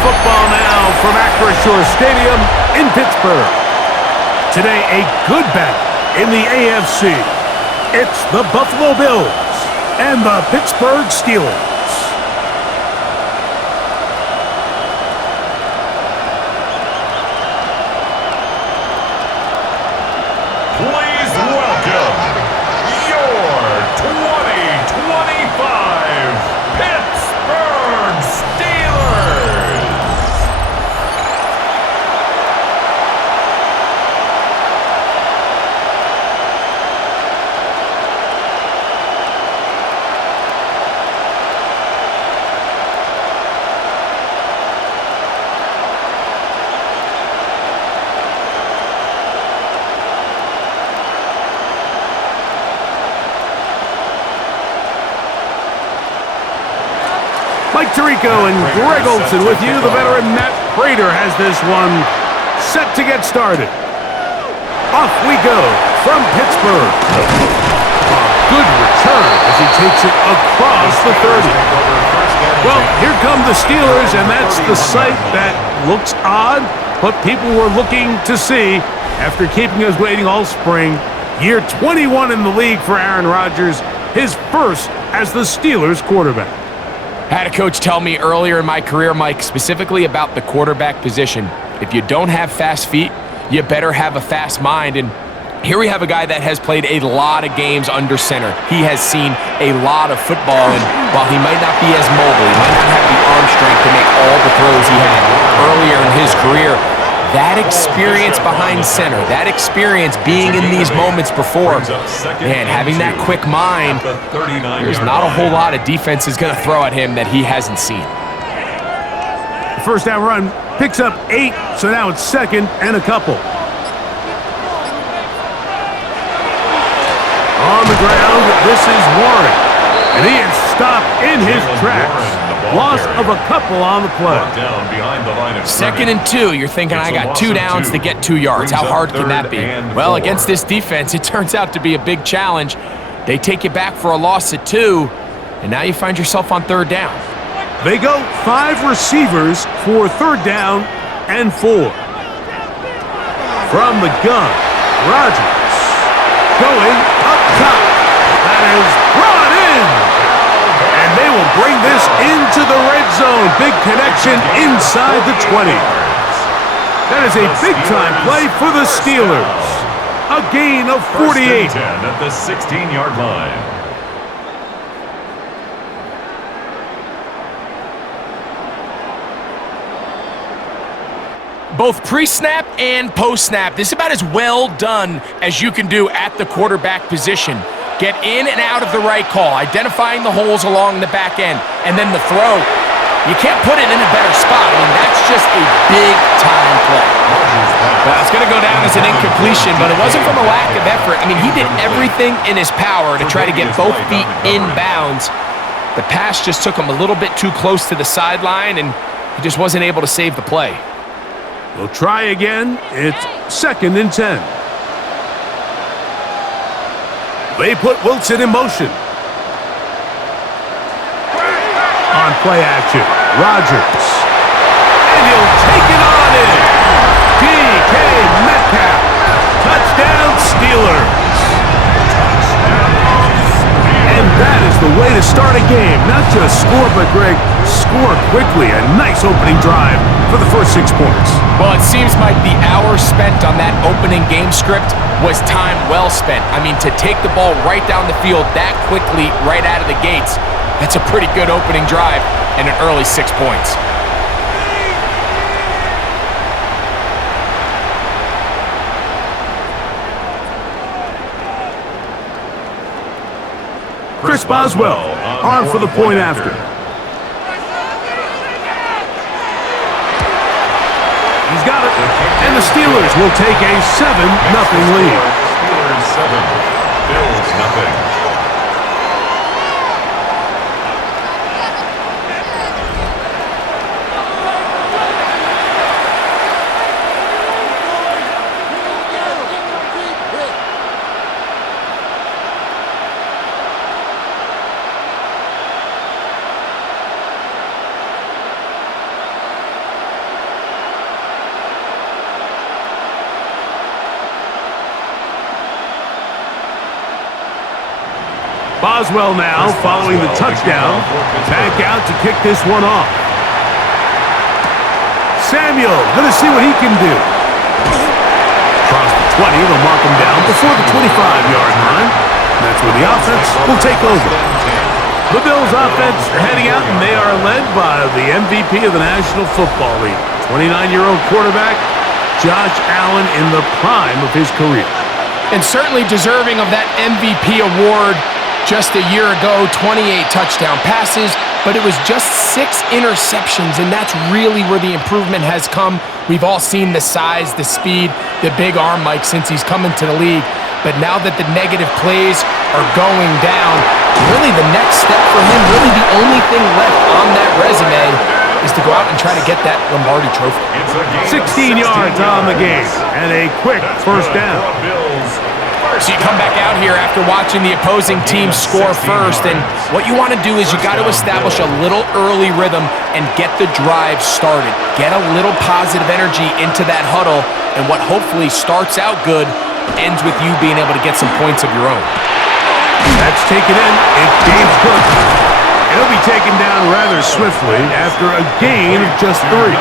football now from Acrisure Stadium in Pittsburgh. Today, a good battle in the AFC. It's the Buffalo Bills and the Pittsburgh Steelers. Please welcome your 2025 Pittsburgh Steelers. Mike Tirico and Greg Olson with you. The veteran Matt Prater has this one set to get started. Off we go from Pittsburgh. A good return as he takes it across the 30. Well, here come the Steelers, and that's the sight that looks odd, but people were looking to see after keeping us waiting all spring. Year 21 in the league for Aaron Rodgers, his first as the Steelers quarterback. I had a coach tell me earlier in my career, Mike, specifically about the quarterback position. If you don't have fast feet, you better have a fast mind. And here we have a guy that has played a lot of games under center. He has seen a lot of football, and while he might not be as mobile, he might not have the arm strength to make all the throws he had earlier in his career, that experience behind center, that experience being in these moments before, man, having that quick mind, there's not a whole lot of defense is going to throw at him that he hasn't seen. The first down run picks up 8, so now it's second and a couple. On the ground, this is Warren, and he is stopped in his tracks. Loss of a couple on the play. Second and 2, you're thinking, I got 2 downs to get 2 yards. How hard can that be? Well, against this defense, it turns out to be a big challenge. They take you back for a loss at 2, and now you find yourself on 3rd down. They go 5 receivers for 3rd down and 4. From the gun, Rodgers going up top. That is brought in. And they will bring this into the red zone. Big connection inside the 20. That is a big-time play for the Steelers. A gain of 48. First and 10 at the 16-yard line. Both pre-snap and post-snap, this is about as well done as you can do at the quarterback position. Get in and out of the right call, identifying the holes along the back end, and then the throw. You can't put it in a better spot. I mean, that's just a big-time play. Well, it's going to go down as an incompletion, but it wasn't from a lack of effort. I mean, he did everything in his power to try to get both feet in bounds. The pass just took him a little bit too close to the sideline, and he just wasn't able to save the play. We'll try again. It's 2nd and 10. They put Wilson in motion. On play action, Rodgers. And he'll take it on in. DK Metcalf. Touchdown Steelers. And that is the way to start a game. Not just score, but Greg, score quickly. A nice opening drive for the first 6 points. Well, it seems like the hour spent on that opening game script was time well spent. I mean, to take the ball right down the field that quickly, right out of the gates, that's a pretty good opening drive and an early 6 points. Chris Boswell on for the point after. He's got it, and the Steelers will take a 7-0 lead. Steelers 7, Bills nothing. Boswell now following the touchdown. Back out to kick this one off. Samuel, going to see what he can do. Across the 20, they'll mark him down before the 25-yard line. And that's where the offense will take over. The Bills offense heading out, and they are led by the MVP of the National Football League, 29-year-old quarterback Josh Allen in the prime of his career. And certainly deserving of that MVP award. Just a year ago, 28 touchdown passes, but it was just 6 interceptions, and that's really where the improvement has come. We've all seen the size, the speed, the big arm, Mike, since he's come into the league. But now that the negative plays are going down, really the next step for him, really the only thing left on that resume is to go out and try to get that Lombardi trophy. 16 yards on the game, and a quick first down. So you come back out here after watching the opposing team score first, and what you want to do is you got to establish a little early rhythm and get the drive started. Get a little positive energy into that huddle, and what hopefully starts out good ends with you being able to get some points of your own. That's taken in. It's James Cook. He'll be taken down rather swiftly after a gain of just 3.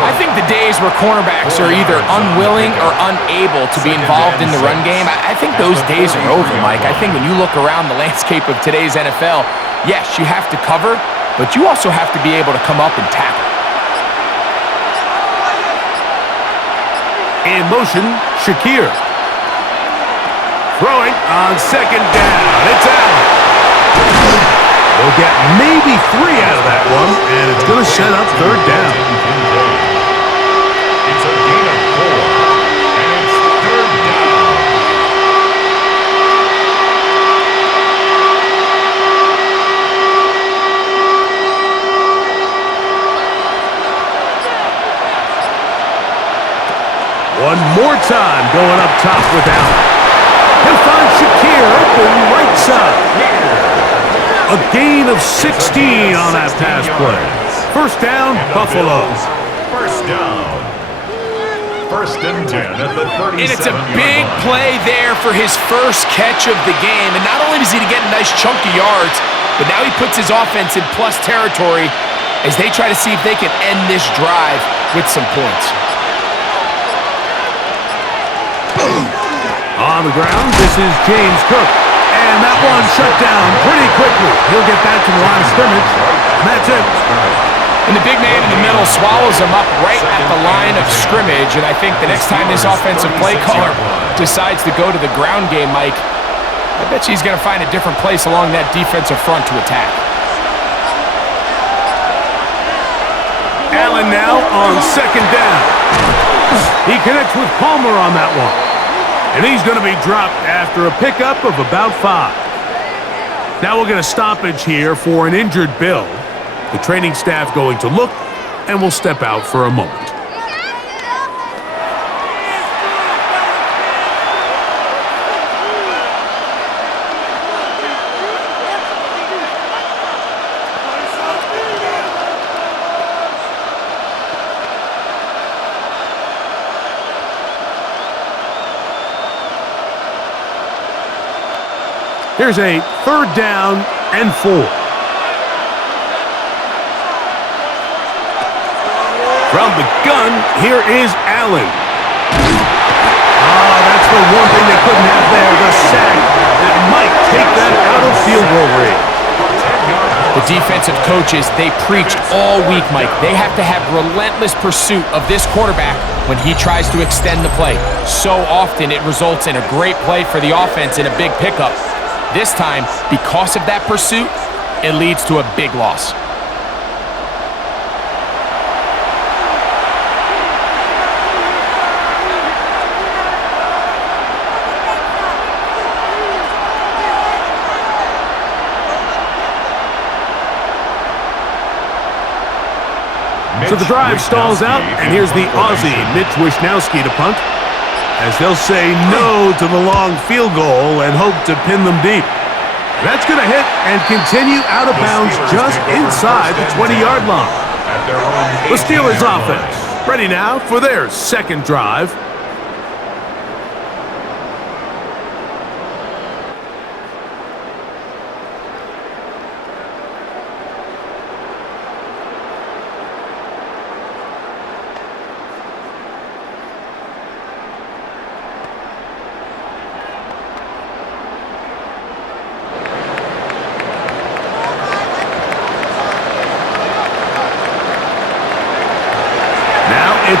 I think the days where cornerbacks are either unwilling or unable to be involved in the run game, I think those days are over, Mike. I think when you look around the landscape of today's NFL, yes, you have to cover, but you also have to be able to come up and tackle. In motion, Shakir. Throwing on second down. It's Allen. We'll get maybe 3 out of that one, and it's going to set up third down. It's a gain of 4, and it's third down. One more time going up top with Allen. He'll find Shakir open right side. A gain of 16 on that pass play. First down, Buffalo. First down. First and 10 at the 37-yard line. And it's a big play there for his first catch of the game. And not only does he get a nice chunk of yards, but now he puts his offense in plus territory as they try to see if they can end this drive with some points. On the ground, this is James Cook. And that one shut down pretty quickly. He'll get back to the line of scrimmage, and that's it. And the big man in the middle swallows him up right at the line of scrimmage. And I think the next time this offensive play caller decides to go to the ground game, Mike, I bet you he's going to find a different place along that defensive front to attack. Allen now on second down. He connects with Palmer on that one. And he's going to be dropped after a pickup of about 5. Now we'll get a stoppage here for an injured Bill. The training staff going to look, and we'll step out for a moment. Here's a third down and 4. From the gun, here is Allen. That's the one thing they couldn't have there, the sack that might take that out of field goal range. The defensive coaches, they preach all week, Mike. They have to have relentless pursuit of this quarterback when he tries to extend the play. So often it results in a great play for the offense and a big pickup. This time, because of that pursuit, it leads to a big loss. So the drive stalls out, and here's the Aussie, Mitch Wishnowski, to punt, as they'll say no to the long field goal and hope to pin them deep. That's going to hit and continue out of bounds just inside the 20-yard line. The Steelers offense ready now for their second drive.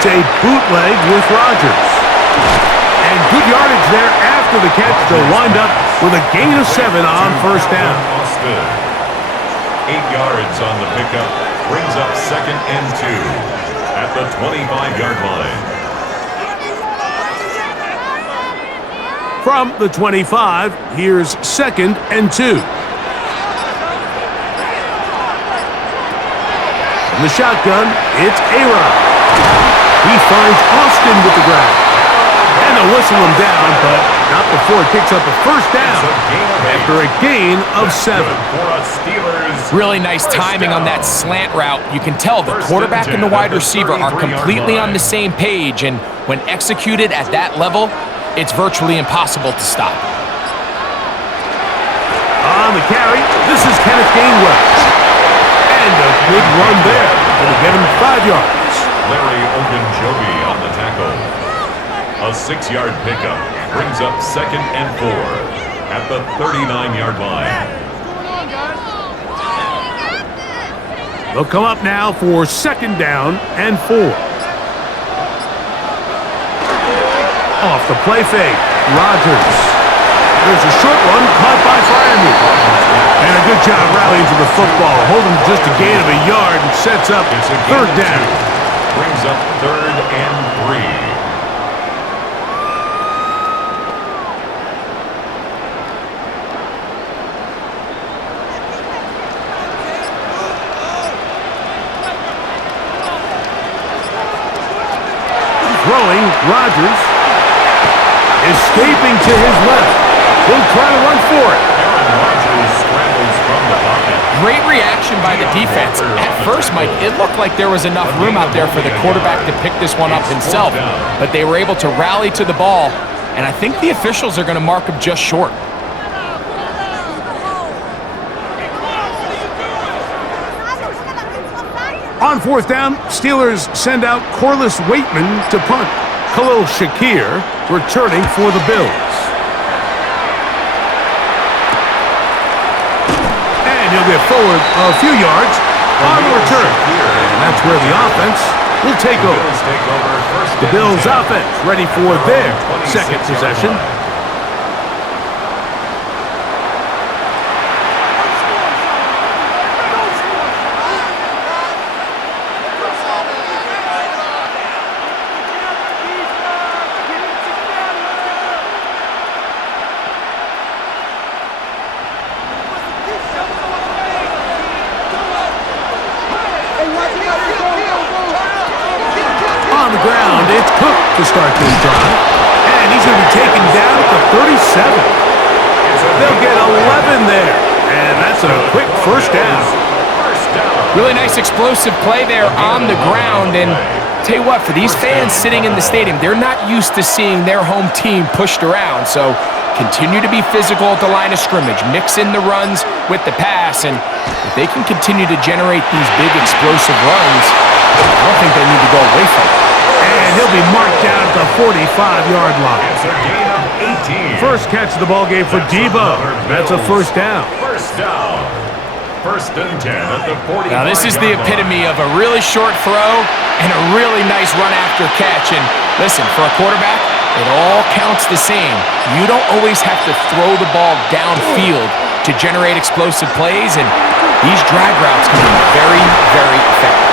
It's a bootleg with Rodgers. And good yardage there after the catch. They'll wind up with a gain of 7 on first down. 8 yards on the pickup. Brings up 2nd and 2 at the 25-yard line. From the 25, here's 2nd and 2. In the shotgun, it's A-Rod. He finds Austin with the grab. And they'll whistle him down, but not before he picks up a first down after a gain of 7. Really nice timing on that slant route. You can tell the quarterback and the wide receiver are completely on the same page, and when executed at that level, it's virtually impossible to stop. On the carry, this is Kenneth Gainwell. And a good run there. It'll get him 5 yards. Larry Ogunjobi on the tackle. A 6-yard pickup brings up 2nd and 4 at the 39-yard line. They'll come up now for 2nd down and 4. Off the play fake, Rodgers. There's a short one caught by Freiermuth. And a good job rallying to the football. Holding just a gain of a yard and sets up 3rd down. Brings up 3rd and 3. Throwing, Rodgers. Escaping to his left. He'll try to run for it. Rodgers scrambles from the pocket. Great reaction by the defense. At first, Mike, it looked like there was enough room out there for the quarterback to pick this one up himself, but they were able to rally to the ball, and I think the officials are going to mark him just short. On 4th down, Steelers send out Corliss Waitman to punt. Khalil Shakir returning for the Bills. And he'll get forward a few yards on the return. And that's where the offense will take over. The Bills offense ready for their 2nd possession. On the ground, it's Cook to start this drive. And he's going to be taken down at the 37. They'll get 11 there. And that's a quick first down. Really nice explosive play there on the ground. And tell you what, for these fans sitting in the stadium, they're not used to seeing their home team pushed around. So continue to be physical at the line of scrimmage. Mix in the runs with the pass. And if they can continue to generate these big explosive runs, I don't think they need to go away from it. And he'll be marked down at the 45-yard line. It's a gain of 18. First catch of the ball game for Debo. That's a first down. First down. 1st and 10 at the 45. Now this is the epitome of a really short throw and a really nice run after catch. And listen, for a quarterback, it all counts the same. You don't always have to throw the ball downfield to generate explosive plays, and these drag routes can be very, very effective.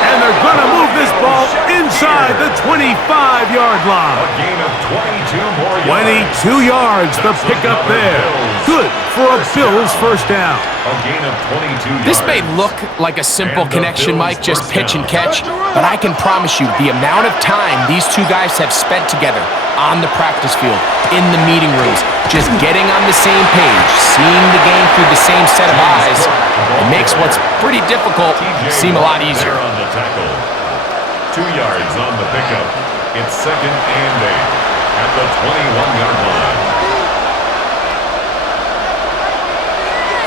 And they're going to move this ball inside the 25-yard line. A gain of 22 more yards. 22 yards, the pickup there. Good for a Bills first down. A gain of 22 yards. This may look like a simple And the connection, Bills Mike, just first pitch down. and catch, but I can promise you the amount of time these two guys have spent together on the practice field, in the meeting rooms, just getting on the same page, seeing the game through the same set of eyes, it makes what's pretty difficult seem a lot easier. On the tackle. 2 yards on the pickup. It's 2nd and 8 at the 21-yard line.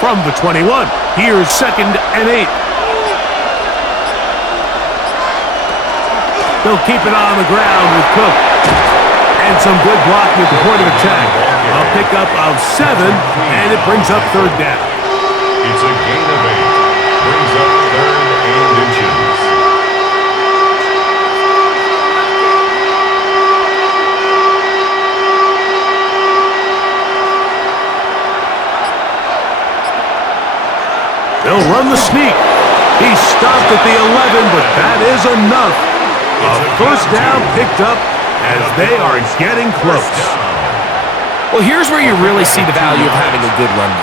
From the 21, here's 2nd and 8. They'll keep it on the ground with Cook. And some good blocking at the point of attack. A pickup of 7, and it brings up 3rd down. It's a gain of 8. Brings up 3rd and inches. They'll run the sneak. He stopped at the 11, but that is enough. A first down picked up as they are getting close. Well, here's where you really see the value of having a good run.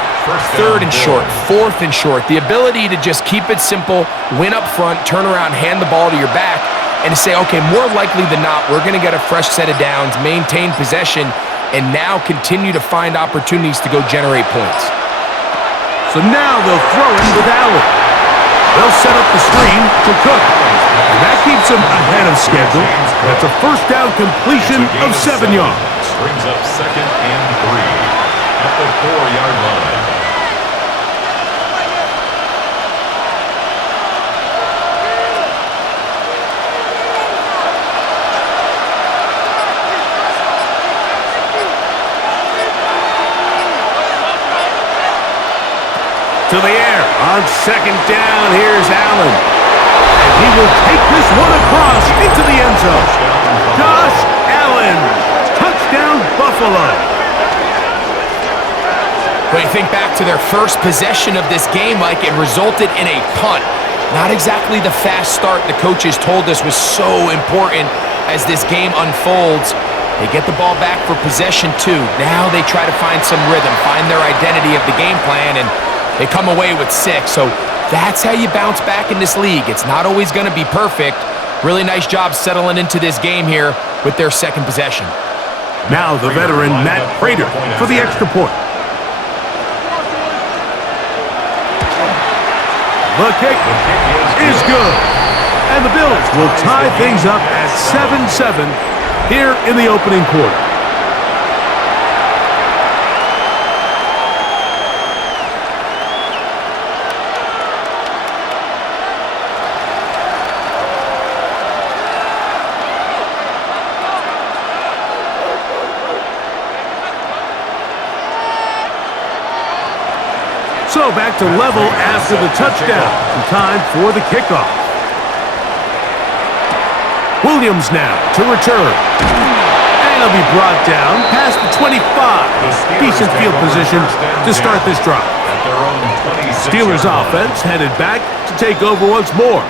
Third and short, fourth and short. The ability to just keep it simple, win up front, turn around, hand the ball to your back, and to say, okay, more likely than not, we're going to get a fresh set of downs, maintain possession, and now continue to find opportunities to go generate points. So now they'll throw it with Allen. They'll set up the screen to Cook. And that keeps him ahead of schedule. That's a first down completion of 7 yards. Brings up 2nd and 3 at the 4-yard line. To the air on 2nd down. Here's Allen. And he will take this one across into the end zone. Josh Allen. Touchdown, Buffalo. When you think back to their first possession of this game, Mike, it resulted in a punt. Not exactly the fast start the coaches told us was so important as this game unfolds. They get the ball back for possession two. Now they try to find some rhythm, find their identity of the game plan, and they come away with 6. So that's how you bounce back in this league. It's not always going to be perfect. Really nice job settling into this game here with their second possession. Now the veteran Matt Prater for the extra point. The kick is good. And the Bills will tie things up at 7-7 here in the opening quarter. So back to level after the touchdown. Time for the kickoff. Williams now to return. And he'll be brought down past the 25. Decent field position to start this drive. Steelers offense headed back to take over once more.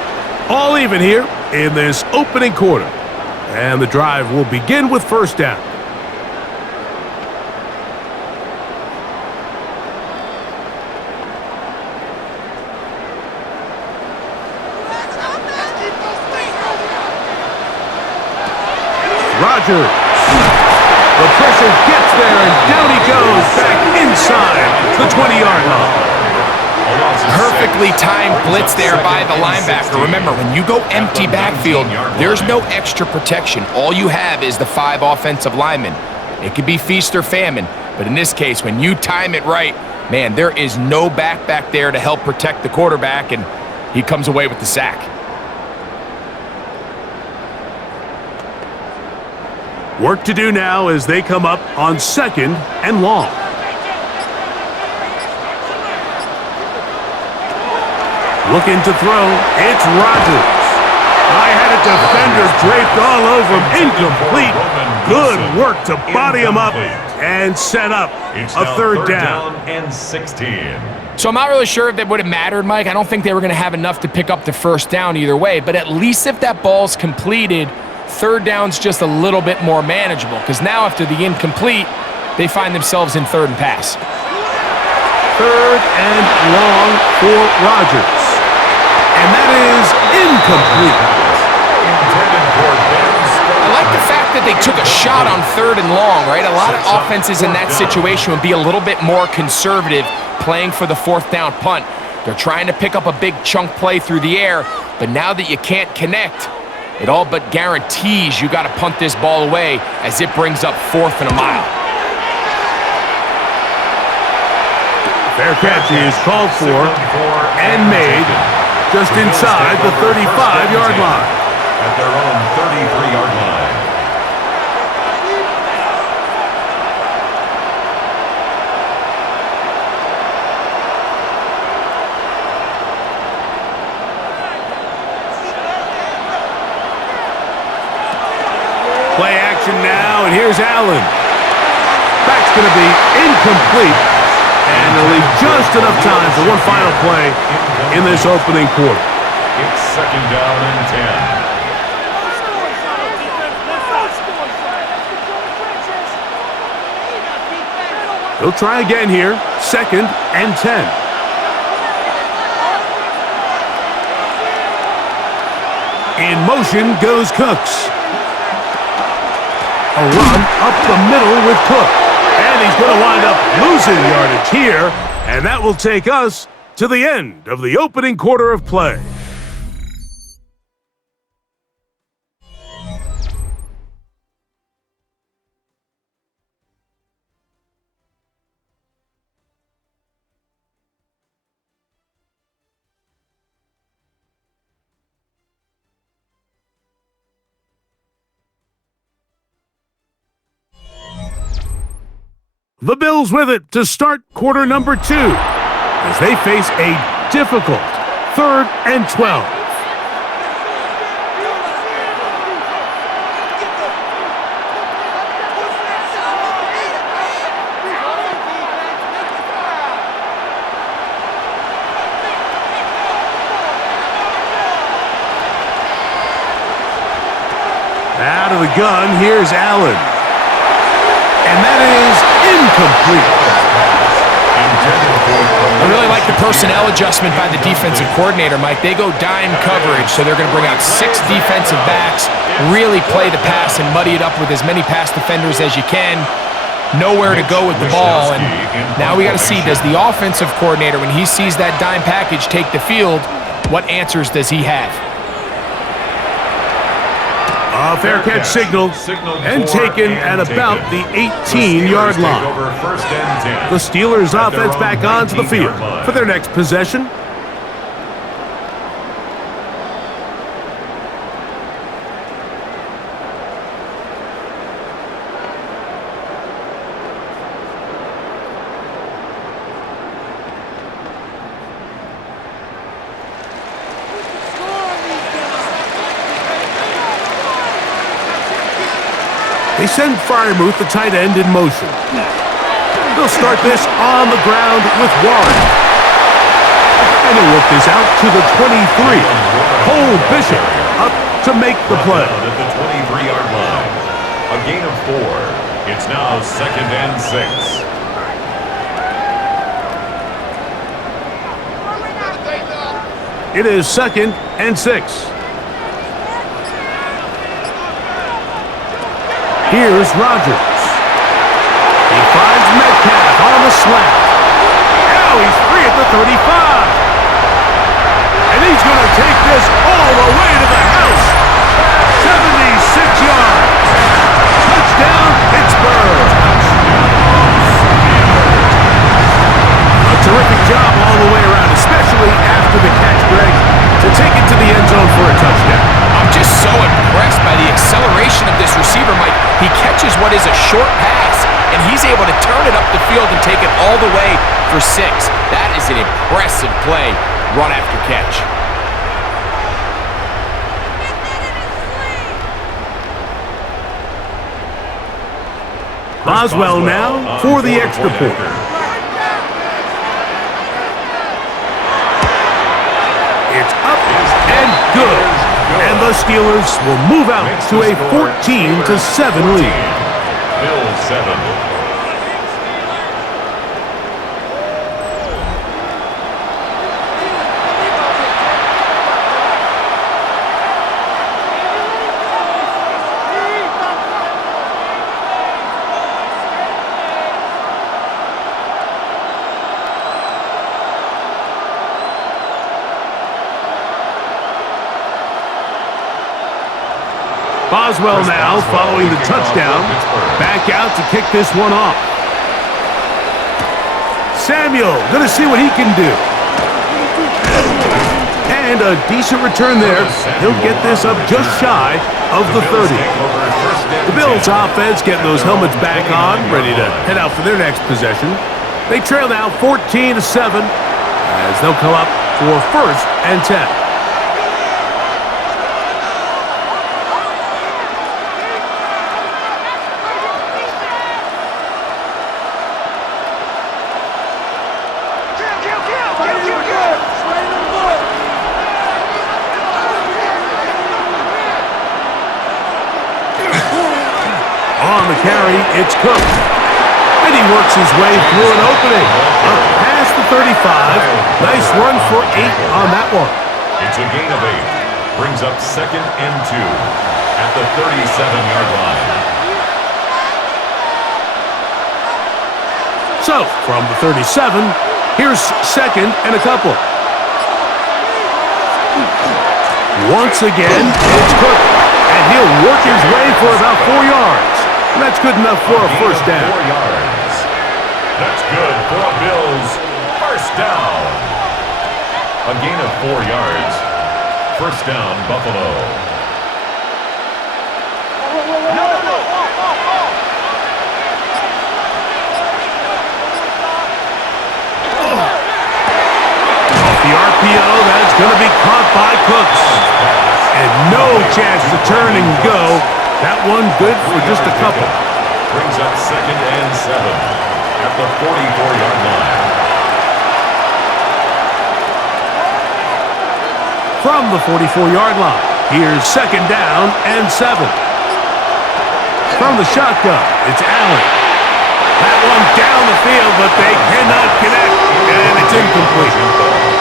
All even here in this opening quarter. And the drive will begin with first down. Rodgers. The pressure gets there, and down he goes back inside the 20-yard line. Perfectly timed blitz there by the linebacker. Remember, when you go empty backfield, there's no extra protection. All you have is the 5 offensive linemen. It could be feast or famine, but in this case, when you time it right, man, there is no back there to help protect the quarterback, and he comes away with the sack. Work to do now as they come up on 2nd and long. Looking to throw, it's Rodgers. I had a defender draped all over him, incomplete. Good work to body him up and set up a third down. And 16. So I'm not really sure if that would have mattered, Mike. I don't think they were going to have enough to pick up the first down either way, but at least if that ball's completed, third down's just a little bit more manageable, because now after the incomplete, they find themselves in third and pass. Third and long for Rodgers. And that is incomplete. I like the fact that they took a shot on third and long, right? A lot of offenses in that situation would be a little bit more conservative, playing for the fourth down punt. They're trying to pick up a big chunk play through the air, but now that you can't connect, it all but guarantees you got to punt this ball away as it brings up 4th and a mile. Fair catch is called for and made just inside the 35-yard line. At their own 33-yard line. Play action now, and here's Allen. That's going to be incomplete. And they'll leave just enough time for one final play in this opening quarter. It's second down and 10. They'll try again here. Second and 10. In motion goes Cooks. A run up the middle with Cook. And he's going to wind up losing yardage here. And that will take us to the end of the opening quarter of play. The Bills with it to start quarter number 2 as they face a difficult 3rd and 12. Out of the gun, here's Allen. And that is incomplete. I really like the personnel adjustment by the defensive coordinator, Mike. They go dime coverage, so they're going to bring out 6 defensive backs, really play the pass and muddy it up with as many pass defenders as you can. Nowhere to go with the ball. And now we got to see, does the offensive coordinator, when he sees that dime package take the field, what answers does he have? A fair catch signaled and taken at about the 18-yard line. The Steelers offense back onto the field for their next possession. They send Freiermuth, the tight end, in motion. They'll start this on the ground with Warren. And he'll work this out to the 23. Cole Bishop up to make the play. At the 23-yard line. A gain of 4. It's now 2nd and 6. It is 2nd and 6. Here's Rodgers. He finds Metcalf on the slant. Now he's free at the 35. And he's going to take this all the way to the house. 76 yards. Touchdown, Pittsburgh. A terrific job all the way around, especially after the catch, Greg, to take it to the end zone for a touchdown. I'm just so impressed by the acceleration of this receiver, Mike. He catches what is a short pass, and he's able to turn it up the field and take it all the way for 6. That is an impressive play, run after catch. Boswell now for the extra point. It's up and good. And the Steelers will move out to a 14-7 lead. Bills 7. Boswell now following the touchdown. Back out to kick this one off. Samuel going to see what he can do. And a decent return there. He'll get this up just shy of the 30. The Bills offense getting those helmets back on, ready to head out for their next possession. They trail now 14-7 as they'll come up for 1st and 10. carry, it's Cook. And he works his way through an opening. Up past the 35. Nice run for 8 on that one. It's a gain of 8. Brings up 2nd and 2 at the 37-yard line. So, from the 37, here's 2nd and a couple. Once again, it's Cook. And he'll work his way for about 4 yards. And that's good enough for a first down. 4 yards. That's good for a Bills first down. A gain of 4 yards. First down, Buffalo. Off the RPO, that's going to be caught by Cooks. And no chance to turn and go. That one good for just a couple. Brings up 2nd and 7 at the 44-yard line. From the 44-yard line, here's 2nd down and 7. From the shotgun, it's Allen. That one down the field, but they cannot connect, and it's incomplete.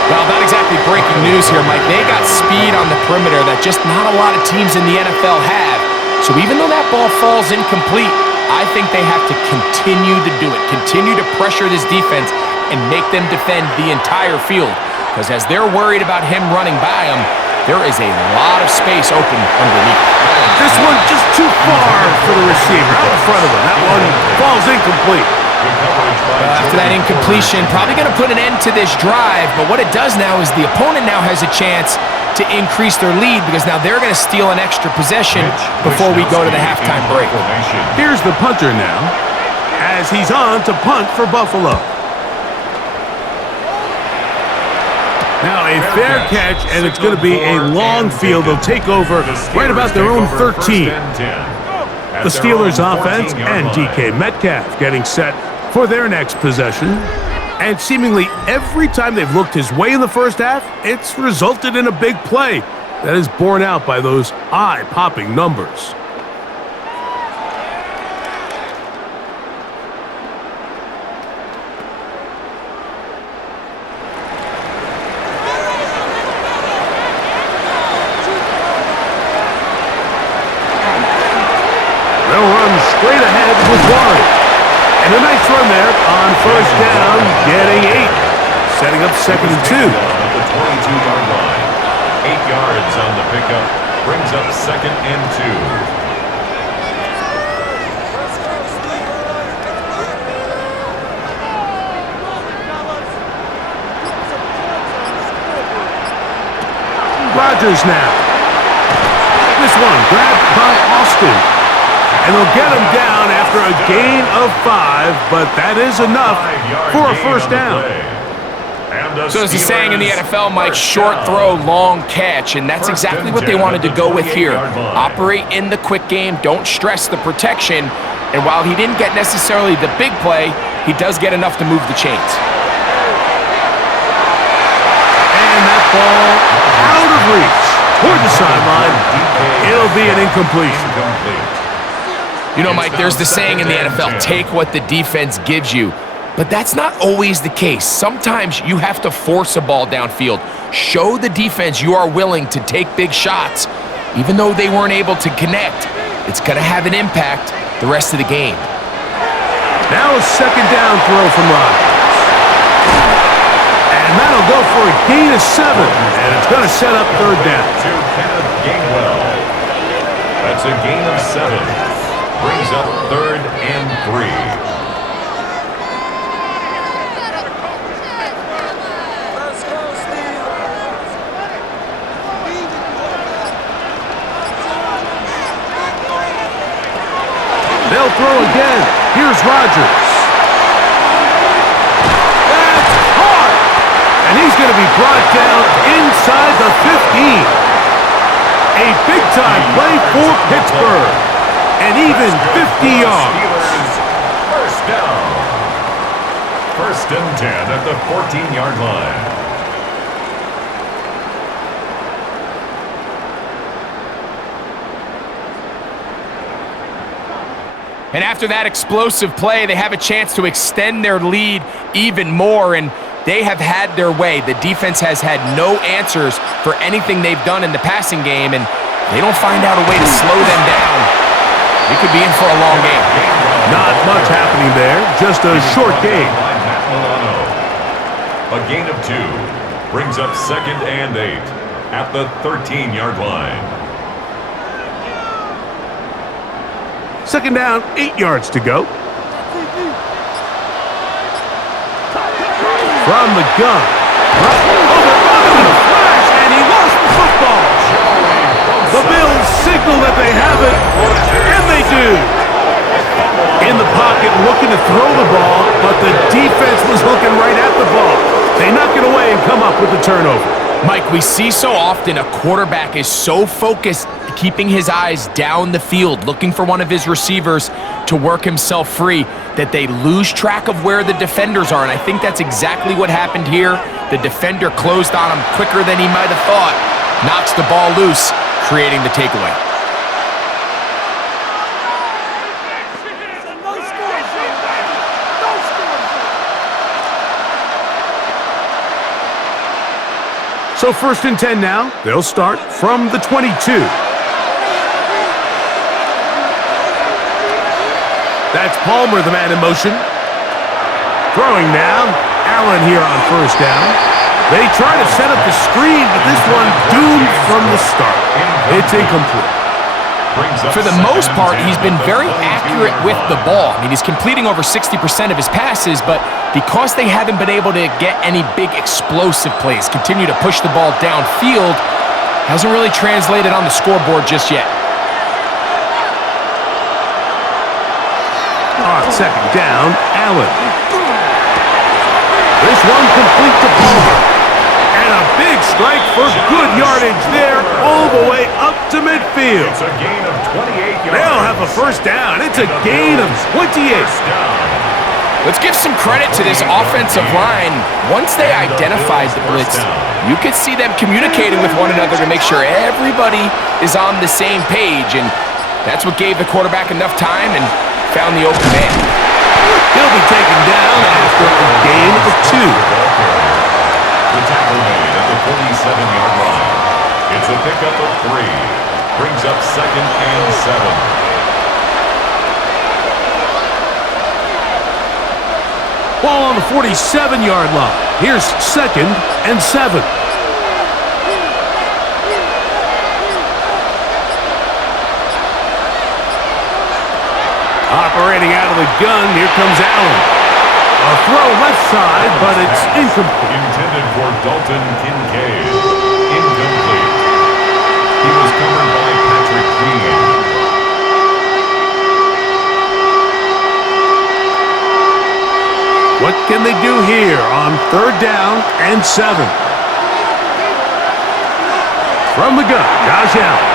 Well, not exactly breaking news here, Mike. They got speed on the perimeter that just not a lot of teams in the NFL have. So even though that ball falls incomplete, I think they have to continue to do it, continue to pressure this defense and make them defend the entire field. Because as they're worried about him running by them, there is a lot of space open underneath. This one just too far for the receiver, out in front of him. That one falls incomplete. After that incompletion, probably going to put an end to this drive, but what it does now is the opponent now has a chance to increase their lead because now they're going to steal an extra possession before we go to the halftime break. Here's the punter now, as he's on to punt for Buffalo. Now a fair catch, and it's going to be a long field. They'll take over right about their own 13. The Steelers offense and DK Metcalf getting set for their next possession. And seemingly every time they've looked his way in the first half, it's resulted in a big play that is borne out by those eye-popping numbers. They'll run straight ahead with Warren. And a nice run there on first down, getting 8. Setting up 2nd and 2. At the 22-yard line. 8 yards on the pickup. Brings up 2nd and 2. Rodgers now. This one grabbed by Austin. And they'll get him down after a gain of 5, but that is enough for a first down. So as the saying in the NFL, Mike, short throw, long catch, and that's exactly what they wanted to go with here. Operate in the quick game, don't stress the protection, and while he didn't get necessarily the big play, he does get enough to move the chains. And that ball out of reach toward the sideline. It'll be an incompletion. You know, Mike, there's the saying in the NFL, take what the defense gives you. But that's not always the case. Sometimes you have to force a ball downfield. Show the defense you are willing to take big shots. Even though they weren't able to connect, it's going to have an impact the rest of the game. Now a 2nd down throw from Rodgers. And that'll go for a gain of 7. And it's going to set up 3rd down. To Kenneth Gainwell. That's a gain of 7. Brings up 3rd and 3. They'll throw again. Here's Rodgers. That's hard. And he's going to be brought down inside the 15. A big-time play for Pittsburgh. And even 50 yards. First down. 1st and 10 at the 14-yard line. And after that explosive play, they have a chance to extend their lead even more, and they have had their way. The defense has had no answers for anything they've done in the passing game, and they don't find out a way to slow them down. They could be in for a long game. Not much happening there, just a short game. A gain of 2 brings up 2nd and 8 at the 13-yard line. 2nd down, 8 yards to go. From the gun. Oh, they're running in a flash, and he lost the football. The Bills signal that they have it, and they do. In the pocket, looking to throw the ball, but the defense was looking right at the ball. They knock it away and come up with the turnover. Mike, we see so often a quarterback is so focused, keeping his eyes down the field, looking for one of his receivers to work himself free, that they lose track of where the defenders are. And I think that's exactly what happened here. The defender closed on him quicker than he might have thought, knocks the ball loose, creating the takeaway. So 1st and 10 now. They'll start from the 22. That's Palmer, the man in motion. Throwing now. Allen here on 1st down. They try to set up the screen, but this one doomed from the start. It's incomplete. For the most part, he's been very accurate with the ball. I mean, he's completing over 60% of his passes, but because they haven't been able to get any big explosive plays, continue to push the ball downfield, hasn't really translated on the scoreboard just yet. On 2nd down, Allen. This one complete to Palmer. And a big strike for good yardage there, all the way up to midfield. It's a gain of 28 yards. They'll have a 1st down. It's a gain of 28. Let's give some credit to this offensive line. Once they identified the blitz, you could see them communicating with one another to make sure everybody is on the same page, and that's what gave the quarterback enough time and found the open man. He'll be taken down after a gain of 2. The tackle made at the 47-yard line. It's a pickup of 3. Brings up 2nd and 7. Ball on the 47-yard line. Here's 2nd and 7. Operating out of the gun, here comes Allen. A throw left side, but it's incomplete. Intended for Dalton Kincaid. Incomplete. He was covered by Patrick Queen. What can they do here on 3rd down and 7? From the gun, Josh Allen.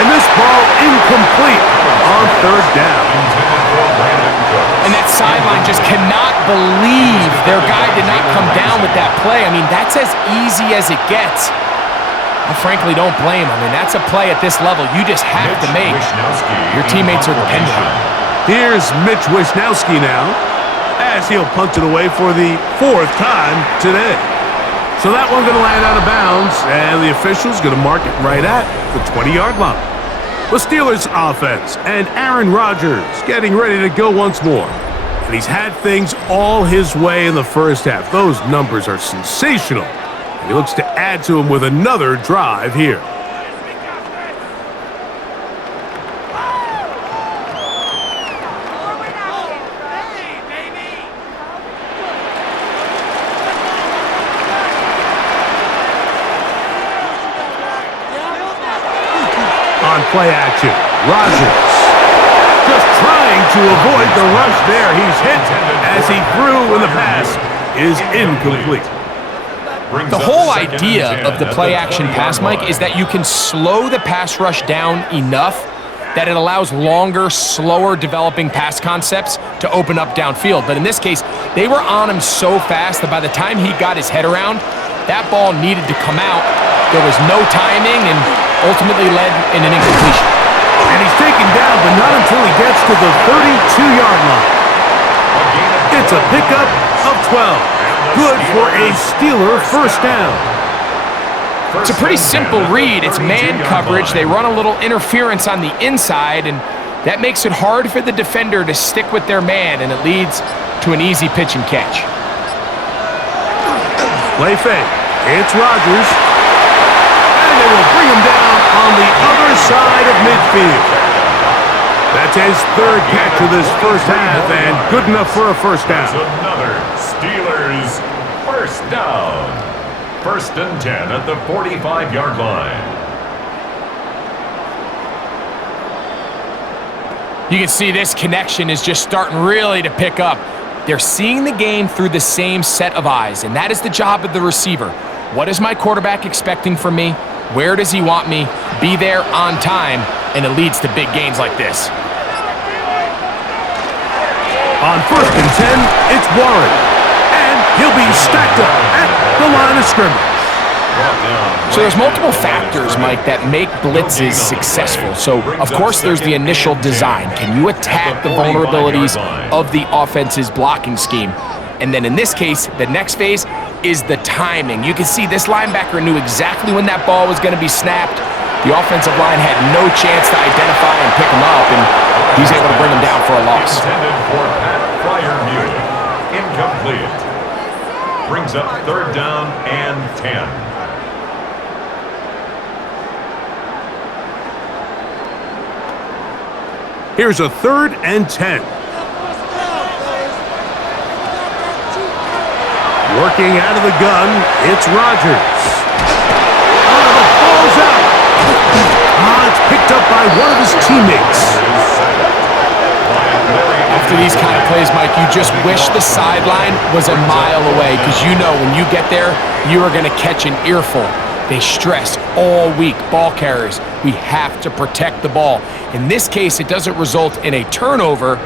And this ball incomplete on 3rd down. Intended for Brandon Cooks. And that sideline just cannot believe their guy did not come down with that play. I mean, that's as easy as it gets. I frankly don't blame him. I mean, that's a play at this level you just have to make. Your teammates are dependent on it. Here's Mitch Wisnowski now, as he'll punt it away for the 4th time today. So that one going to land out of bounds, and the official's going to mark it right at the 20-yard line. The Steelers offense and Aaron Rodgers getting ready to go once more. And he's had things all his way in the 1st half. Those numbers are sensational. And he looks to add to them with another drive here. On play action, Rodgers just trying to avoid the rush there. He's hit as he threw, and the pass is incomplete. The whole idea of the play-action pass, Mike, is that you can slow the pass rush down enough that it allows longer, slower developing pass concepts to open up downfield. But in this case, they were on him so fast that by the time he got his head around, that ball needed to come out. There was no timing and ultimately led in an incompletion. And And he's taken down, but not until he gets to the 32-yard line. It's a pickup of 12. Good for a Steeler first down. It's a pretty simple read. It's man coverage. They run a little interference on the inside, and that makes it hard for the defender to stick with their man, and it leads to an easy pitch and catch. Play fake. It's Rodgers. And they will bring him down on the other side of midfield. That's his third catch of this first half, and good enough for a first down. Another Steelers first down. 1st and 10 at the 45-yard line. You can see this connection is just starting really to pick up. They're seeing the game through the same set of eyes, and that is the job of the receiver. What is my quarterback expecting from me? Where does he want me? Be there on time, and it leads to big gains like this. On 1st and 10, it's Warren. And he'll be stacked up at the line of scrimmage. So there's multiple factors, Mike, that make blitzes successful. So, of course, there's the initial design. Can you attack the vulnerabilities of the offense's blocking scheme? And then in this case, the next phase is the timing. You can see this linebacker knew exactly when that ball was going to be snapped. The offensive line had no chance to identify and pick him up, and he's able to bring him down for a loss. Intended for Pat Fryermuth. Incomplete. Brings up 3rd down and 10. Here's a 3rd and 10. Working out of the gun, it's Rodgers. Oh, the ball's out. It's picked up by one of his teammates. After these kind of plays, Mike, you just wish the sideline was a mile away, because you know when you get there, you are going to catch an earful. They stress all week, ball carriers, we have to protect the ball. In this case, it doesn't result in a turnover,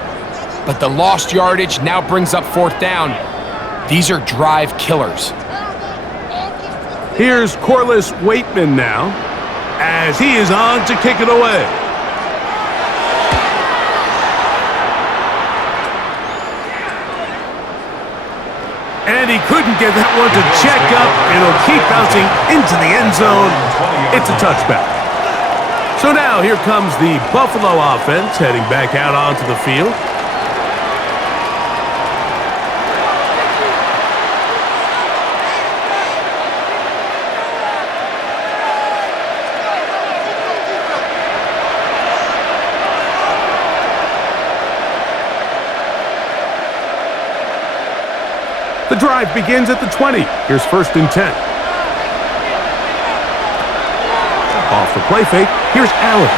but the lost yardage now brings up 4th down. These are drive killers. Here's Corliss Waitman now, as he is on to kick it away. And he couldn't get that one to check up, and it'll keep bouncing into the end zone. It's a touchback. So now here comes the Buffalo offense heading back out onto the field. The drive begins at the 20. Here's 1st and 10. Off the play fake. Here's Allen.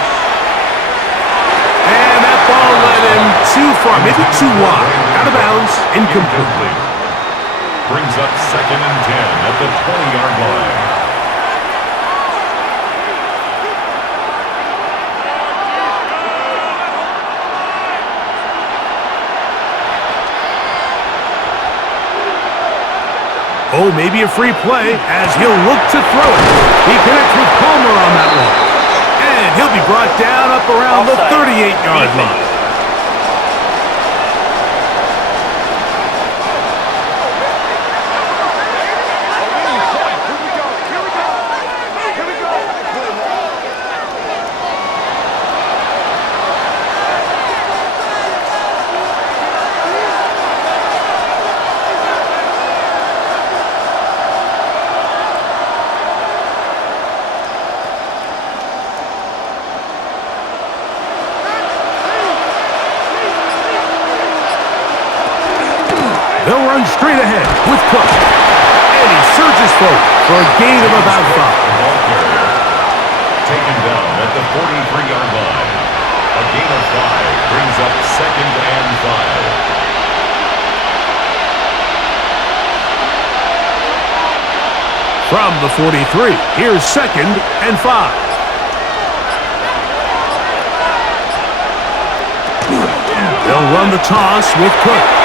And that ball led him too far, maybe too wide. Out of bounds, incomplete. Brings up 2nd and 10 at the 20-yard line. Oh, maybe a free play as he'll look to throw it. He connects with Palmer on that one. And he'll be brought down up around the 38-yard line. They'll run straight ahead with Cook. And he surges forward for a gain of about 5. Ball carrier taken down at the 43-yard line. A gain of 5 brings up 2nd and 5. From the 43, here's 2nd and 5. They'll run the toss with Cook.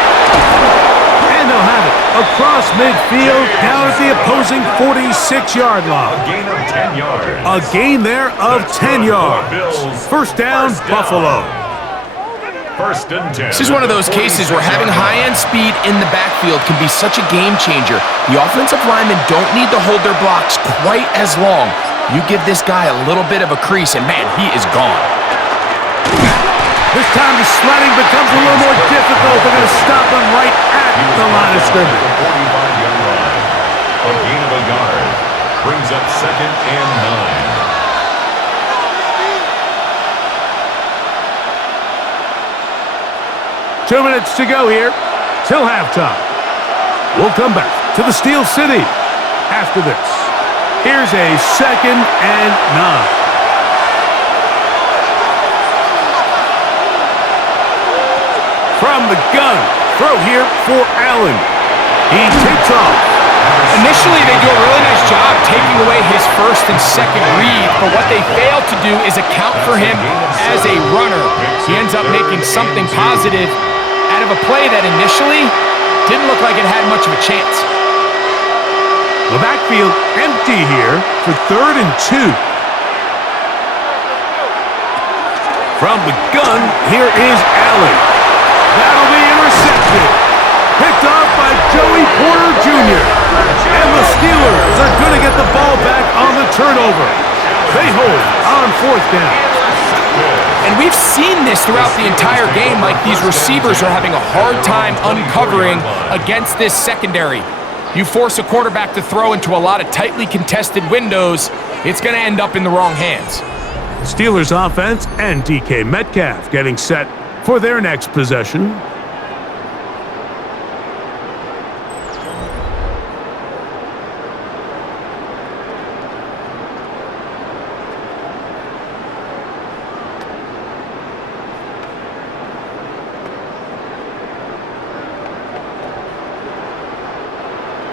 And And they'll have it across midfield, down at the opposing 46-yard line. A gain of 10 yards. A gain there of 10 yards. First down, Buffalo. First and 10. This is one of those cases where having high-end speed in the backfield can be such a game changer. The offensive linemen don't need to hold their blocks quite as long. You give this guy a little bit of a crease, and man, he is gone. This time the sledding becomes a little more difficult. They're going to stop him right at the line of scrimmage. 45-yard line. A gain of a yard. Brings up second and 9. 2 minutes to go here till halftime. We'll come back to the Steel City after this. Here's a second and 9. From the gun, throw here for Allen. He takes off. Initially, they do a really nice job taking away his first and second read, but what they fail to do is account for him as a runner. He ends up making something positive out of a play that initially didn't look like it had much of a chance. The backfield empty here for 3rd and 2. From the gun, here is Allen. That'll be intercepted. Picked off by Joey Porter Jr. And the Steelers are going to get the ball back on the turnover. They hold on 4th down. And we've seen this throughout the entire game, like these receivers are having a hard time uncovering against this secondary. You force a quarterback to throw into a lot of tightly contested windows, it's going to end up in the wrong hands. Steelers offense and DK Metcalf getting set for their next possession.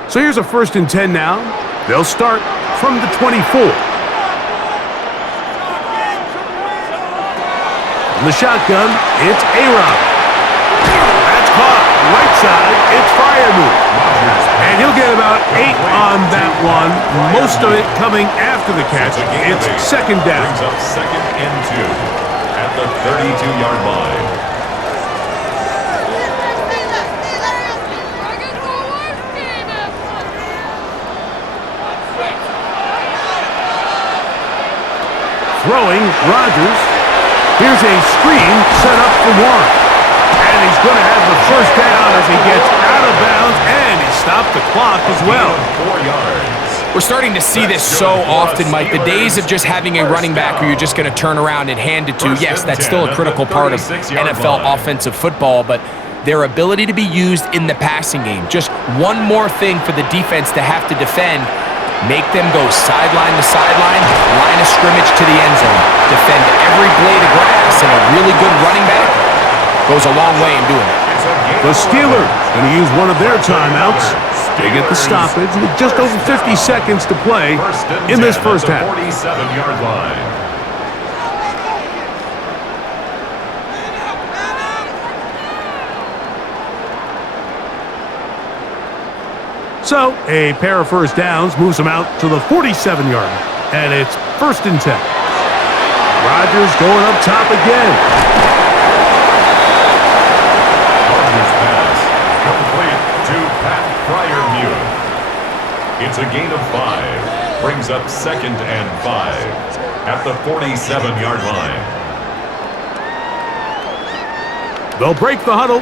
So here's a 1st and 10 now. They'll start from the 24. From the shotgun, it's A-Rob. That's caught. Right side, it's Freiermuth. And he'll get about 8 on that one. Most of it coming after the catch. It's 2nd down. Brings up 2nd and 2 at the 32-yard line. Throwing, Rodgers. Here's a screen set up for Warren. And he's going to have the first down as he gets out of bounds, and he stopped the clock as well. 4 yards. We're starting to see this so often, Mike. The days of just having a running back who you're just going to turn around and hand it to, yes, that's still a critical part of NFL offensive football, but their ability to be used in the passing game, just one more thing for the defense to have to defend. Make them go sideline to sideline, line of scrimmage to the end zone. Defend every blade of grass, and a really good running back goes a long way in doing it. The Steelers going to use one of their timeouts. They get the stoppage with just over 50 seconds to play in this first half. 47-yard line. So, a pair of first downs moves them out to the 47-yard line. And it's 1st and 10. Rodgers going up top again. Rodgers pass complete to Pat Freiermuth. It's a gain of 5. Brings up 2nd and 5 at the 47-yard line. They'll break the huddle.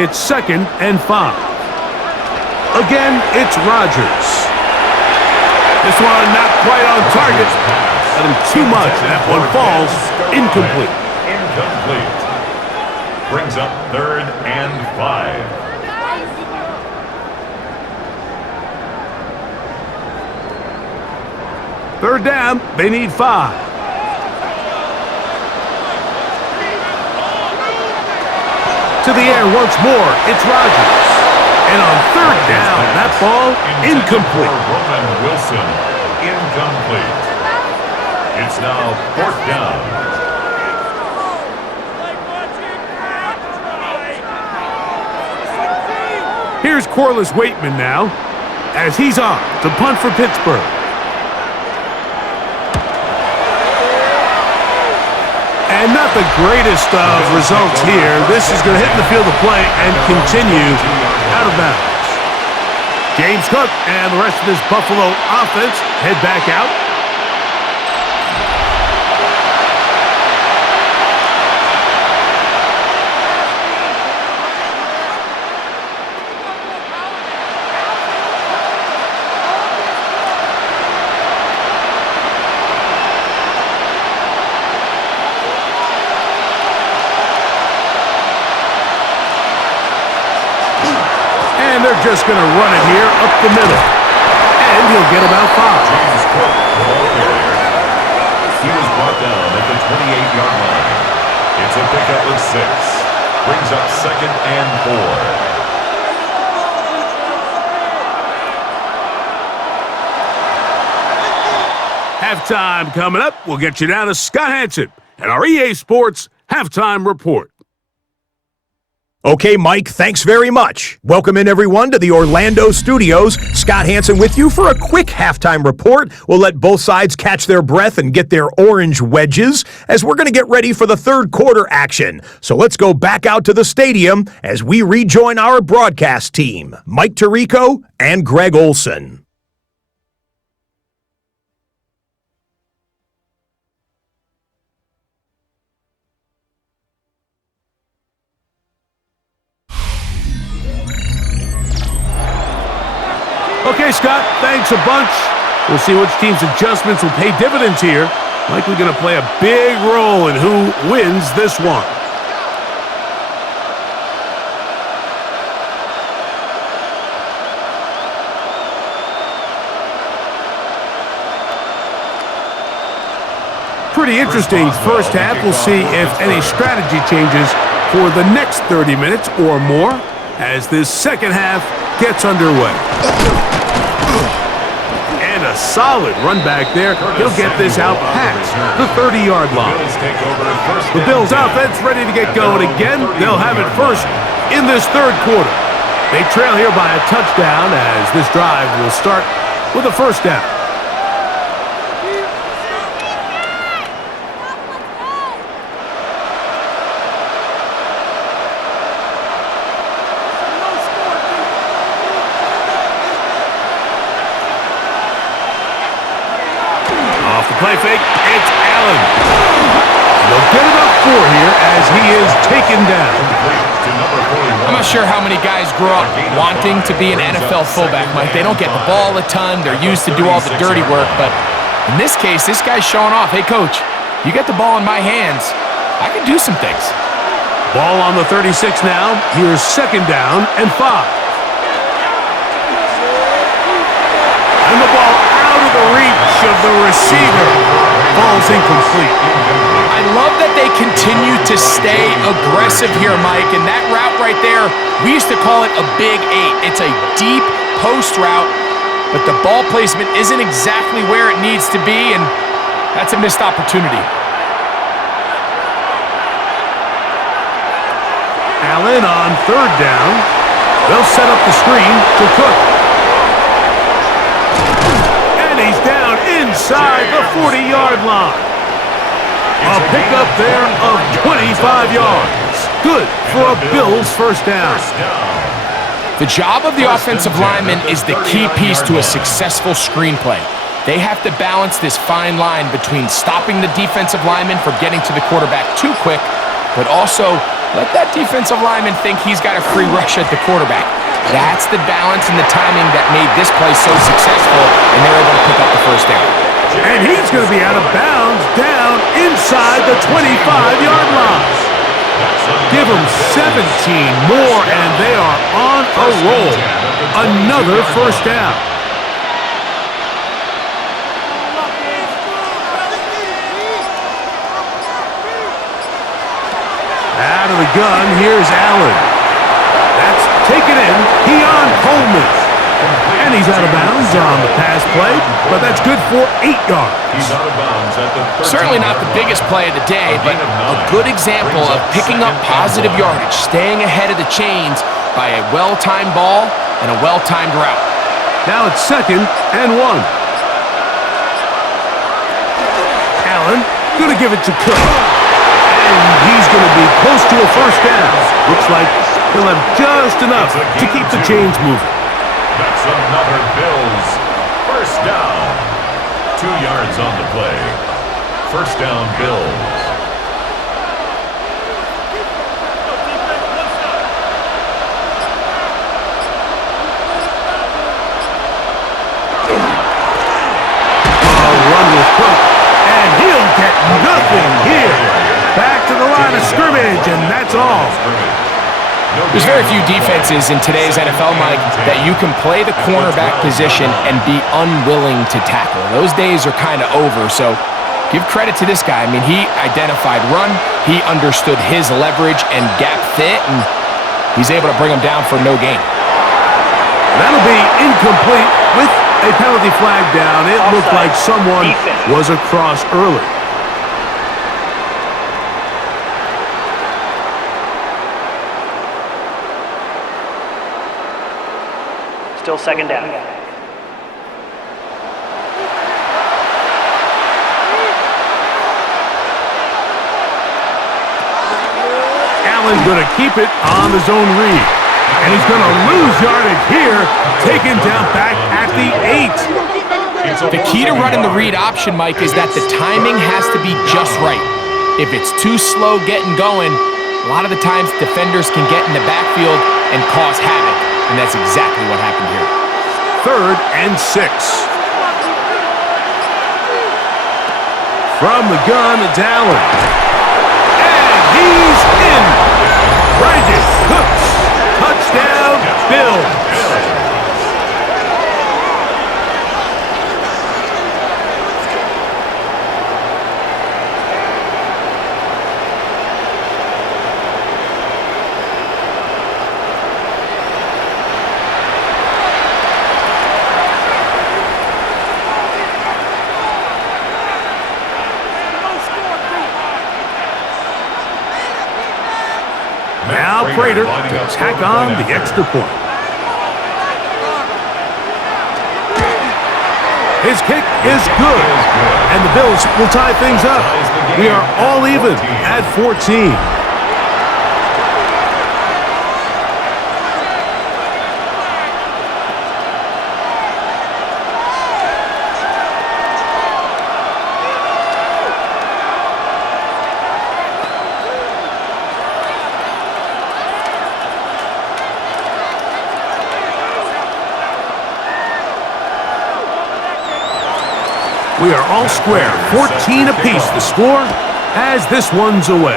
It's 2nd and 5. Again, it's Rodgers. This one not quite on target. Let him too much. That one falls incomplete. Incomplete. Brings up 3rd and 5. 3rd down, they need 5. To the air once more, it's Rodgers. And on 3rd down, that ball incomplete. Roman Wilson, incomplete. It's now 4th down. Here's Corliss Waitman now, as he's on to punt for Pittsburgh. And not the greatest of results here. This is going to hit in the field of play and continue out of bounds. James Cook and the rest of this Buffalo offense head back out. And they're just going to run it here up the middle. And he'll get about 5. James Cook, the ball carrier. He was brought down at the 28-yard line. It's a pickup of 6. Brings up 2nd and 4. Halftime coming up. We'll get you down to Scott Hansen and our EA Sports Halftime Report. Okay, Mike, thanks very much. Welcome in, everyone, to the Orlando studios. Scott Hansen with you for a quick halftime report. We'll let both sides catch their breath and get their orange wedges as we're going to get ready for the third quarter action. So let's go back out to the stadium as we rejoin our broadcast team, Mike Tirico and Greg Olson. Okay, Scott, thanks a bunch. We'll see which team's adjustments will pay dividends here. Likely going to play a big role in who wins this one. Pretty interesting first half. We'll see if any strategy changes for the next 30 minutes or more as this second half gets underway. And a solid run back there. He'll get this out past the 30-yard line. The Bills offense ready to get going again. They'll have it first in this third quarter. They trail here by a touchdown as this drive will start with a first down. Play fake, it's Allen. They'll get about 4 here as he is taken down. I'm not sure how many guys grow up wanting to be an NFL fullback, Mike. They don't get the ball a ton. They're used to do all the dirty work. But in this case, this guy's showing off. Hey, coach, you get the ball in my hands. I can do some things. Ball on the 36 now. Here's 2nd down and 5. And the ball out of the reach of the receiver. Ball's incomplete. I love that they continue to stay aggressive here, Mike. And that route right there, we used to call it a big 8. It's a deep post route, but the ball placement isn't exactly where it needs to be, and that's a missed opportunity. Allen on 3rd down. They'll set up the screen to Cook. He's down inside the 40-yard line. A pickup there of 25 yards. Good for a Bills first down. The job of the offensive lineman is the key piece to a successful screenplay. They have to balance this fine line between stopping the defensive lineman from getting to the quarterback too quick, but also let that defensive lineman think he's got a free rush at the quarterback. That's the balance and the timing that made this play so successful, and they're able to pick up the first down. And he's going to be out of bounds down inside the 25-yard line. Give them 17 more, and they are on a roll. Another first down. Out of the gun, here's Allen. That's taken in. Keon Coleman. And he's out of bounds on the pass play, but that's good for 8 yards. He's out of bounds at the 13. Certainly not the biggest play of the day, but a good example of picking up positive yardage, staying ahead of the chains by a well-timed ball and a well-timed route. Now it's 2nd and 1. Allen going to give it to Cook. And he's going to be close to a first down. Looks like he'll have just enough to keep the chains moving. That's another Bills first down. 2 yards on the play. First down, Bills. Run with Cook, and he'll get nothing here. Back to the line of scrimmage, and that's all. There's very few defenses in today's NFL, Mike, that you can play the cornerback position and be unwilling to tackle. Those days are kind of over, so give credit to this guy. I mean, he identified run, he understood his leverage and gap fit, and he's able to bring him down for no gain. That'll be incomplete with a penalty flag down. It looked like someone was across early. Still 2nd down. Allen going to keep it on the zone read. And he's going to lose yardage here, taken down back at the 8. The key to running the read option, Mike, is that the timing has to be just right. If it's too slow getting going, a lot of the times defenders can get in the backfield and cause havoc, and that's exactly what happened here. 3rd and 6. From the gun, it's Allen. And he's in. Brandon Cooks. Touchdown, Bills. Now Prater to tack on the extra point. His kick is good, and the Bills will tie things up. We are all even at 14. We are all square, 14 apiece the score as this one's away.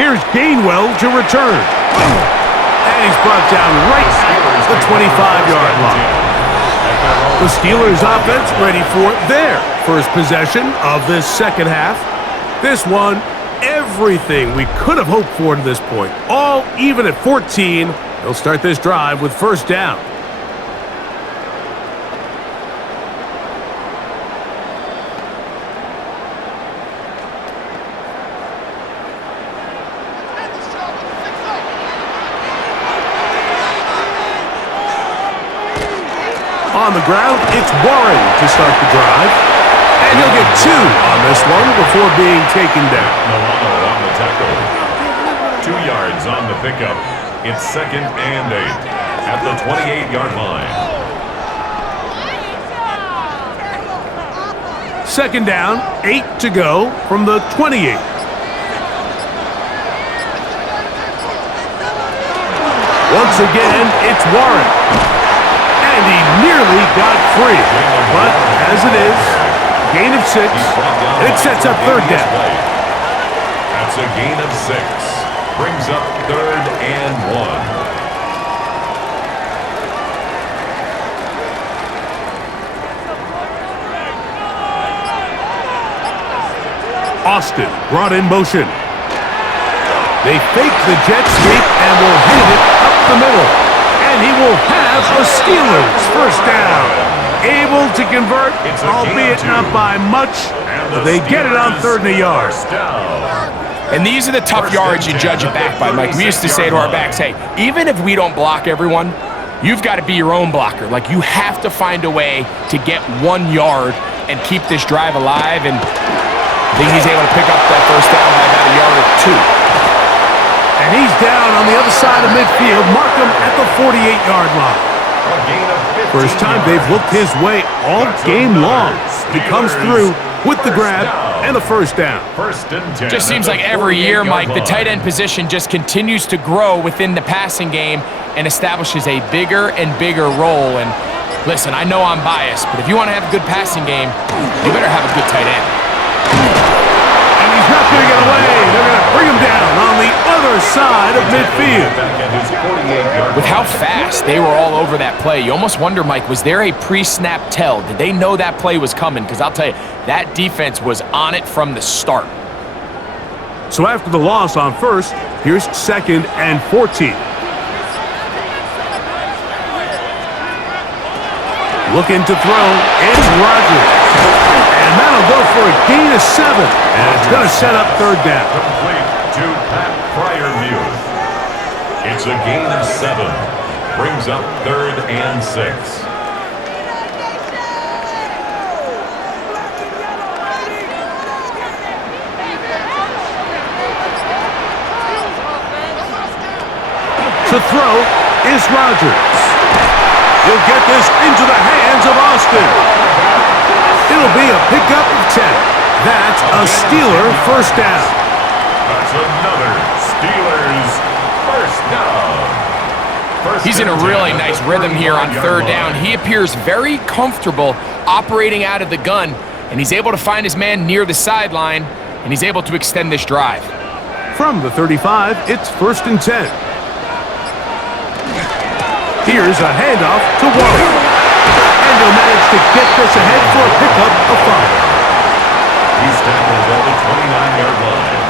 Here's Gainwell to return. And he's brought down right at the 25-yard line. The Steelers offense ready for their first possession of this second half. This one, everything we could have hoped for to this point. All even at 14. They'll start this drive with first down. On the ground, it's Warren to start the drive. And he'll get 2 on this one before being taken down. Milano on the tackle. 2 yards on the pickup. It's 2nd and 8 at the 28-yard line. 2nd down, 8 to go from the 28. Once again, it's Warren. And he nearly got free. But as it is, gain of 6, and it sets up 3rd down. That's a gain of 6. Brings up 3rd and 1. Austin brought in motion. They fake the jet sweep and will hit it up the middle. And he will have a Steelers first down. Able to convert, albeit not by much, but they get it on 3rd and a yard. And these are the tough yards you judge a back by, Mike. We used to say to our backs, hey, even if we don't block everyone, you've got to be your own blocker. Like, you have to find a way to get 1 yard and keep this drive alive. And I think he's able to pick up that first down by about a yard or 2. And he's down on the other side of midfield. Mark him at the 48-yard line. First time they've looked his way all game long. He comes through with the grab and a first down. Just seems like every year, Mike, the tight end position just continues to grow within the passing game and establishes a bigger and bigger role. And listen, I know I'm biased, but if you want to have a good passing game, you better have a good tight end. And he's not going to get away. They're going to bring him down on the other side of midfield. With how fast they were all over that play, you almost wonder, Mike, was there a pre-snap tell? Did they know that play was coming? Because I'll tell you, that defense was on it from the start. So after the loss on first, here's 2nd and 14. Looking to throw, it's Rodgers. And that'll go for a gain of 7. And it's going to set up 3rd down. Complete to Pat Fryermuth. It's a gain of 7. Brings up 3rd and 6. To throw is Rodgers. He'll get this into the hands of Austin. It'll be a pickup of 10. That's a Steeler first down. That's another Steelers first down. He's in a really nice rhythm here on 3rd down. He appears very comfortable operating out of the gun, and he's able to find his man near the sideline, and he's able to extend this drive. From the 35, it's 1st and 10. Here's a handoff to Warren. And he'll manage to get this ahead for a pickup of 5. He's tackled at the 29-yard line.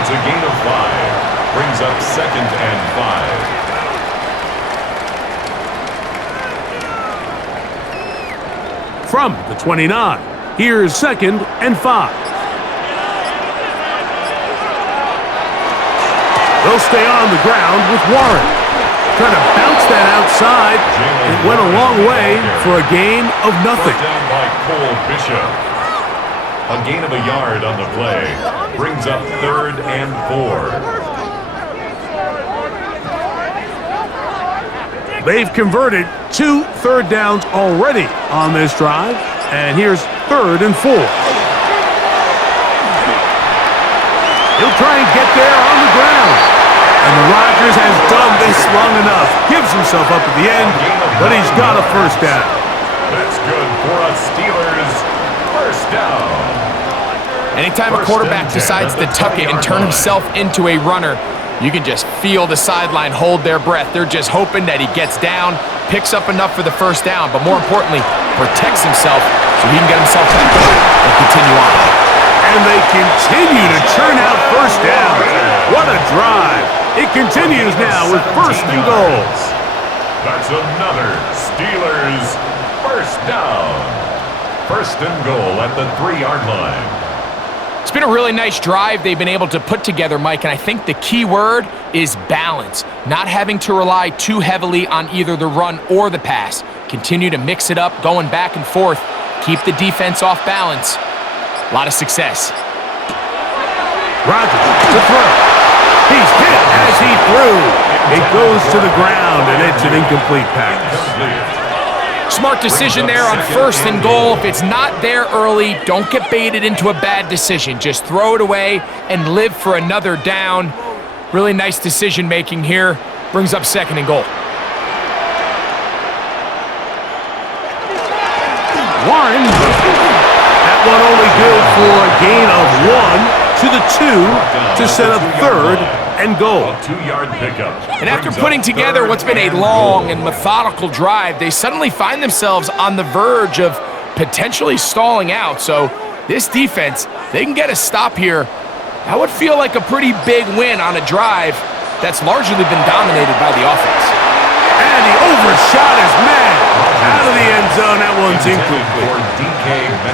It's a gain of 5. Brings up 2nd and 5. From the 29, here's 2nd and 5. They'll stay on the ground with Warren. Trying to bounce that outside. It went a long way for a gain of nothing. Down by Cole Bishop. A gain of a yard on the play. Brings up 3rd and 4. They've converted 2 third downs already on this drive. And here's 3rd and 4. He'll try and get there on the ground. And Rodgers has done this long enough. Gives himself up at the end, but he's got a first down. That's good for a Steelers first down. Anytime a quarterback decides to tuck it and turn himself into a runner, you can just feel the sideline hold their breath. They're just hoping that he gets down, picks up enough for the first down, but more importantly, protects himself so he can get himself back up and continue on. And they continue to churn out first downs. What a drive. It continues now with 1st and goal. That's another Steelers first down. 1st and goal at the 3-yard line. It's been a really nice drive they've been able to put together, Mike, and I think the key word is balance. Not having to rely too heavily on either the run or the pass. Continue to mix it up, going back and forth. Keep the defense off balance. A lot of success. Rodgers to throw. He's hit as he threw. It goes to the ground, and it's an incomplete pass. Smart decision there on 1st and goal. If it's not there early, don't get baited into a bad decision. Just throw it away and live for another down. Really nice decision making here. Brings up 2nd and goal. Warren. That one only good for a gain of 1 to the 2 to set up 3rd and goal. A 2-yard pickup. And after putting together what's been a long and methodical drive, they suddenly find themselves on the verge of potentially stalling out. So this defense, they can get a stop here. That would feel like a pretty big win on a drive that's largely been dominated by the offense. And he overshot his man. Out of the end zone, that one's incomplete.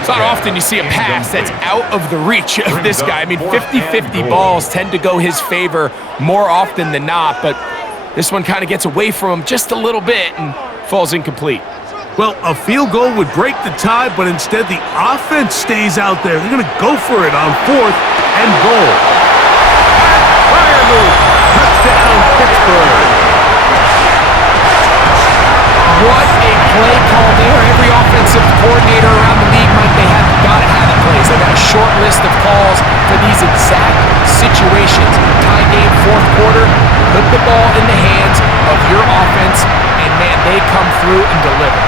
It's not often you see a pass that's out of the reach of this guy. I mean, 50-50 balls tend to go his favor more often than not, but this one kind of gets away from him just a little bit and falls incomplete. Well, a field goal would break the tie, but instead the offense stays out there. They're going to go for it on 4th and goal. Fire move. Touchdown, Pittsburgh. What a play call there. Every offensive coordinator around the league, Mike, they have got to have it plays. They got a short list of calls for these exact situations. Tie game, 4th quarter. Put the ball in the hands of your offense, and man, they come through and deliver.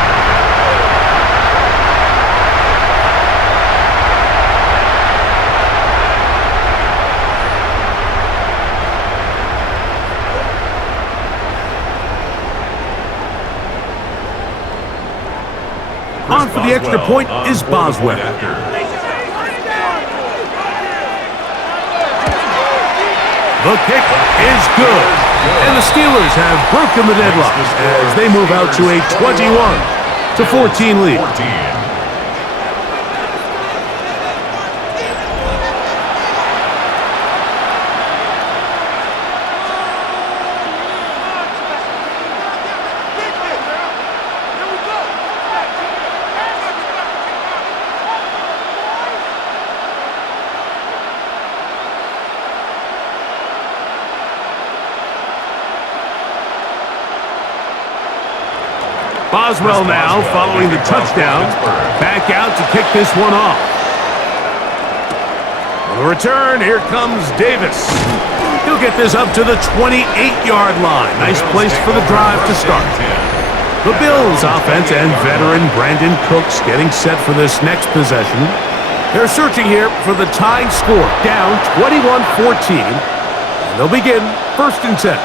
On for the extra point is Boswell. The kick is good. And the Steelers have broken the deadlock as they move out to a 21-14 lead. Boswell now following the touchdown. Back out to kick this one off. On the return, here comes Davis. He'll get this up to the 28-yard line. Nice place for the drive to start. The Bills offense and veteran Brandon Cooks getting set for this next possession. They're searching here for the tying score. Down 21-14. And they'll begin 1st and 10.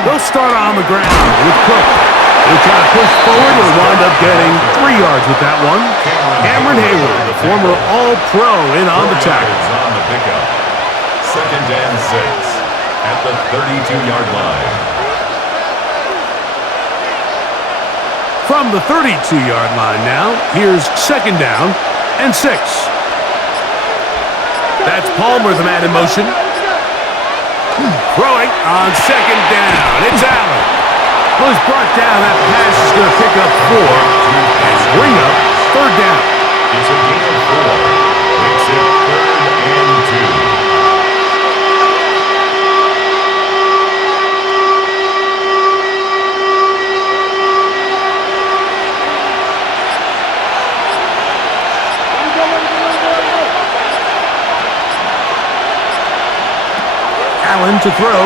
They'll start on the ground with Cook. He'll try to push forward and wind up getting 3 yards with that one. Cameron Hayward, the former All-Pro, in on the tackle. On the pickup. 2nd and 6 at the 32-yard line. From the 32-yard line now, here's 2nd down and 6. That's Palmer, the man in motion. Throwing on 2nd down. It's Allen. Was brought down. That pass is going to pick up 4 and bring up 3rd down. It's a gain of 4. Makes it 3rd and 2. Allen to throw.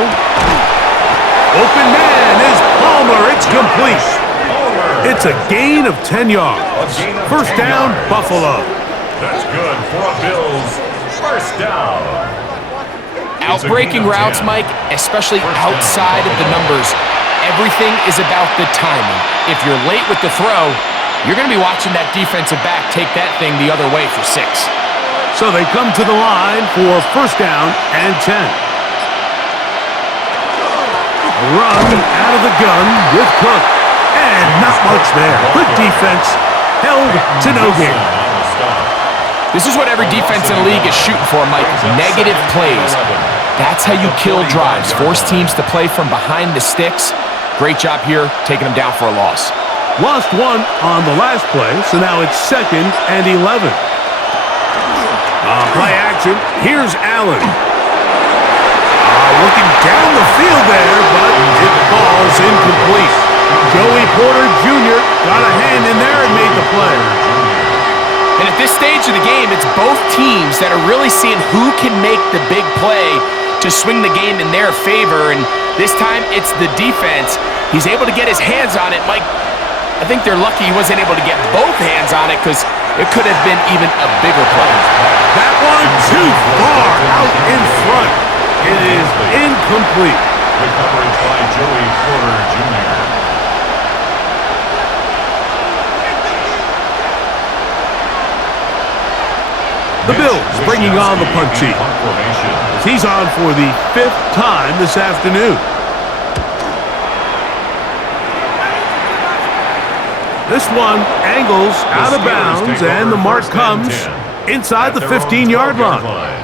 Open man is Palmer. It's complete. It's a gain of 10 yards. 1st down, Buffalo. That's good for a Bills 1st down. Outbreaking routes, Mike, especially outside of the numbers, everything is about the timing. If you're late with the throw, you're going to be watching that defensive back take that thing the other way for 6. So they come to the line for 1st down and 10. Run out of the gun with Cook. And not much there. Good defense. Held to no gain. This is what every defense in the league is shooting for, Mike. Negative plays. That's how you kill drives. Force teams to play from behind the sticks. Great job here, taking them down for a loss. Lost 1 on the last play, so now it's 2nd and 11. Play action. Here's Allen. Looking down the field there, but it falls incomplete. Joey Porter Jr. got a hand in there and made the play. And at this stage of the game, it's both teams that are really seeing who can make the big play to swing the game in their favor. And this time, it's the defense. He's able to get his hands on it. Mike, I think they're lucky he wasn't able to get both hands on it because it could have been even a bigger play. That one too far out in front. It is incomplete. The coverage by Joey Porter Jr. The Bills bringing on the punt team. He's on for the 5th time this afternoon. This one angles out of bounds, and the mark comes inside the 15-yard line.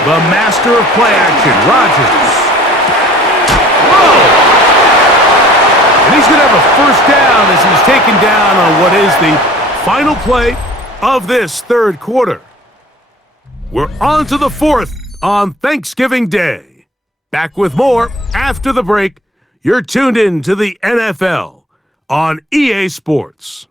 The master of play action, Rodgers. Whoa! And he's going to have a first down as he's taken down on what is the final play of this third quarter. We're on to the 4th on Thanksgiving Day. Back with more after the break. You're tuned in to the NFL on EA Sports.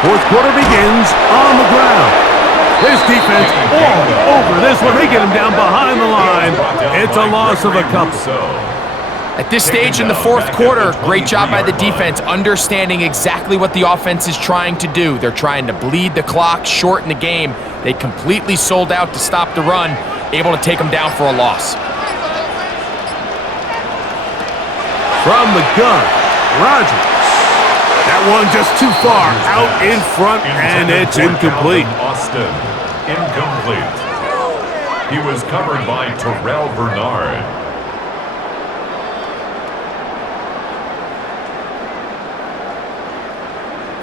Fourth quarter begins on the ground. This defense all over this one. They get him down behind the line. It's a loss of a couple. At this stage in the fourth quarter, great job by the defense, understanding exactly what the offense is trying to do. They're trying to bleed the clock, shorten the game. They completely sold out to stop the run, able to take them down for a loss. From the gun, Rodgers. That one just too far out in front, and it's incomplete. Austin, incomplete. He was covered by Terrell Bernard.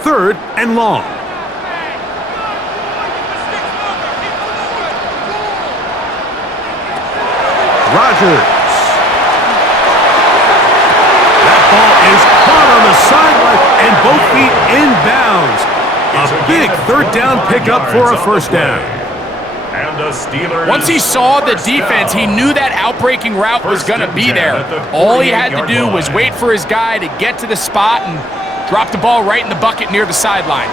Third and long. Rodgers. That ball is caught on the sideline and both feet inbounds. A big third down pickup for a first down. Once he saw the defense, he knew that outbreaking route was going to be there. All he had to do was wait for his guy to get to the spot and drop the ball right in the bucket near the sideline.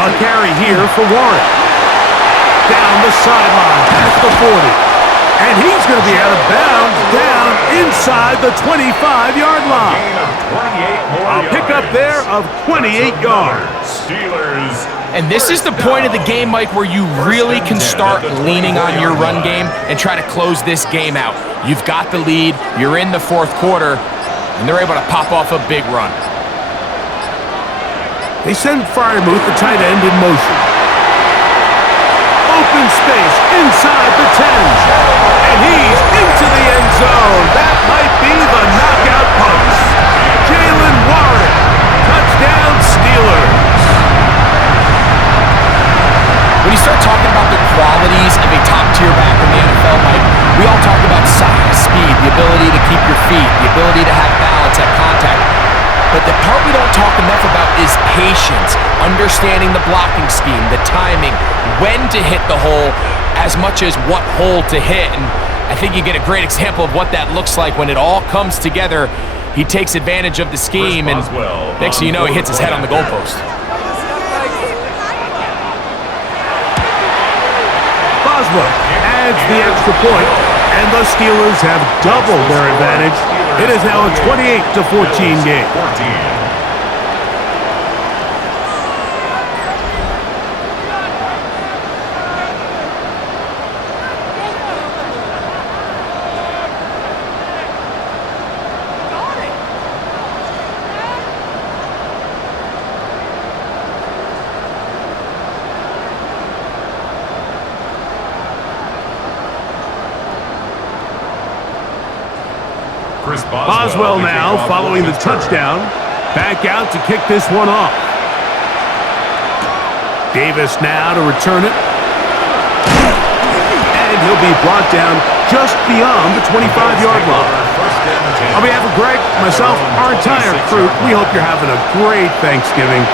A carry here for Warren. Down the sideline, past the 40. And he's going to be out of bounds down inside the 25-yard line. A pickup there of 28 yards. And this is the point of the game, Mike, where you really can start leaning on your run game and try to close this game out. You've got the lead, you're in the fourth quarter, and they're able to pop off a big run. They send Freiermuth, the tight end, in motion. Open space inside the 10. And he's into the end zone. That might be the knockout punch. Jalen Warren. Touchdown Steelers. When you start talking about the qualities of a top-tier back in the NFL, Mike, we all talk about size, speed, the ability to keep your feet, the ability to have balance at contact. But the part we don't talk enough about is patience, understanding the blocking scheme, the timing, when to hit the hole, as much as what hole to hit. And I think you get a great example of what that looks like when it all comes together. He takes advantage of the scheme, and next thing you know, he hits his head on the goalpost. Boswell adds the extra point, and the Steelers have doubled their advantage. It is now a 28-14 game. Boswell now following the touchdown. Back out to kick this one off. Davis now to return it. And he'll be brought down just beyond the 25-yard line. On behalf of Greg, myself, our entire crew, we hope you're having a great Thanksgiving.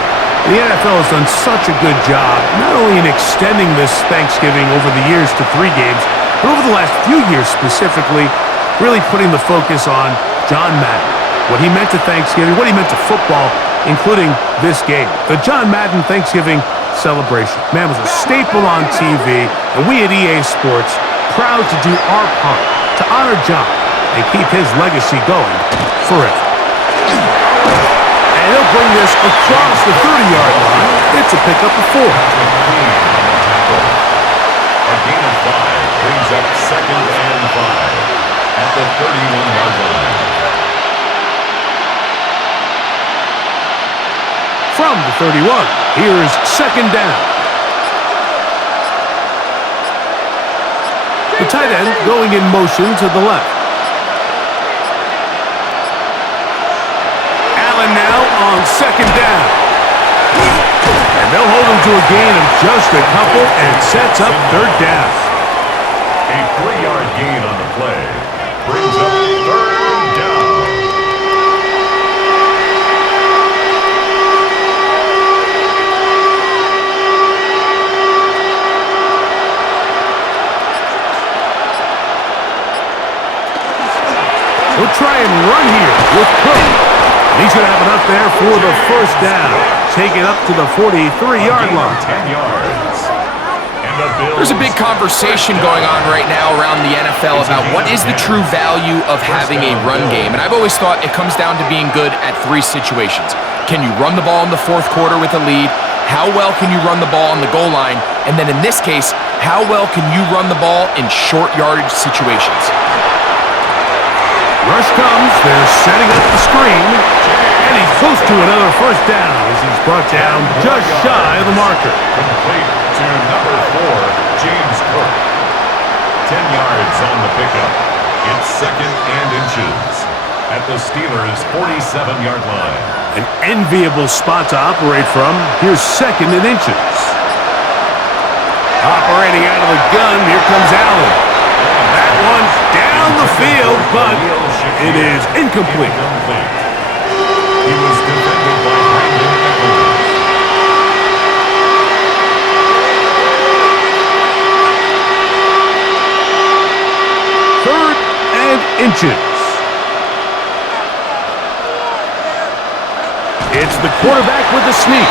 The NFL has done such a good job, not only in extending this Thanksgiving over the years to 3 games, but over the last few years specifically, really putting the focus on John Madden, what he meant to Thanksgiving, what he meant to football, including this game. The John Madden Thanksgiving celebration. Man, was a staple on TV, and we at EA Sports proud to do our part to honor John and keep his legacy going forever. And he'll bring this across the 30-yard line. It's a pickup of 4. A gain of 5 brings up 2nd and 5 at the 31-yard line. From the 31, here's 2nd down. The tight end going in motion to the left. Allen now on 2nd down. And they'll hold him to a gain of just a couple and sets up 3rd down. A 3-yard gain on the play brings up 3rd down. He'll try and run here with Cook. He's going to have it up there for the 1st down. Take it up to the 43-yard line. 10 yards. And the Bills. There's a big conversation going on right now around the NFL about what is the true value of having a run game. And I've always thought it comes down to being good at 3 situations. Can you run the ball in the 4th quarter with a lead? How well can you run the ball on the goal line? And then in this case, how well can you run the ball in short yardage situations? Rush comes. They're setting up the screen. And he's close to another 1st down as he's brought down just shy of the marker. Complete to number 4, James Cook. 10 yards on the pickup. It's 2nd and inches at the Steelers' 47-yard line. An enviable spot to operate from. Here's 2nd and inches. Operating out of the gun. Here comes Allen. That one's down the field, but it is incomplete. He was defended by Brandon Echols. 3rd and inches. It's the quarterback with the sneak.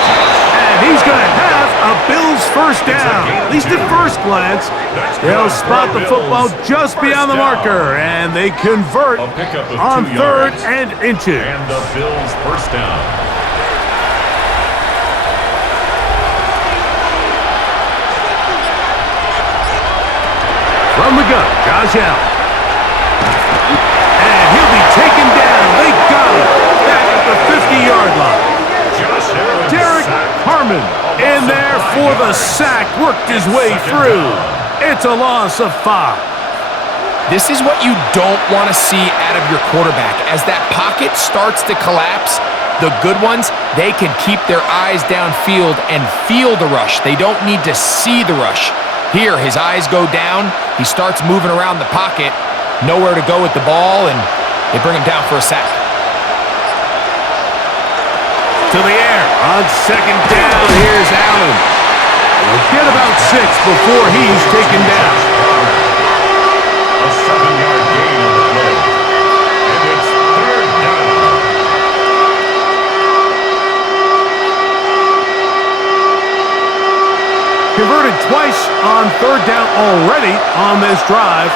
And he's going to have a Bills 1st down. At least at first glance, they'll spot the football just beyond the marker. And they convert on 3rd and inches. And the Bills 1st down. From the gun, Josh Allen. And he'll be taken down. They got him back at the 50-yard line. Derek Harmon in there for the sack. Worked his way through. It's a loss of 5. This is what you don't want to see out of your quarterback. As that pocket starts to collapse, the good ones, they can keep their eyes downfield and feel the rush. They don't need to see the rush. Here, his eyes go down. He starts moving around the pocket. Nowhere to go with the ball, and they bring him down for a sack. To the air on 2nd down. Here's Allen. We'll get about 6 before he's taken down. A 7-yard gain on the play. And it's 3rd down. Converted twice on 3rd down already on this drive.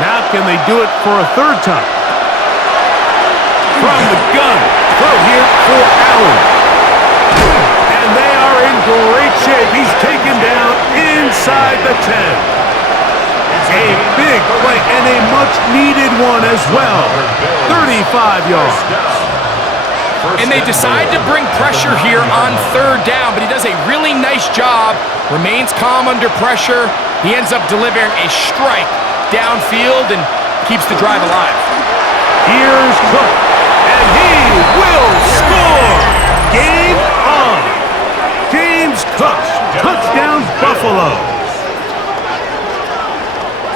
Now can they do it for a 3rd time? From the gun. Throw here for Allen. And they are in great shape. He's taken down inside the 10. A big play and a much-needed one as well. 35 yards. And they decide to bring pressure here on 3rd down, but he does a really nice job. Remains calm under pressure. He ends up delivering a strike downfield and keeps the drive alive. Here's Cook, and he will score!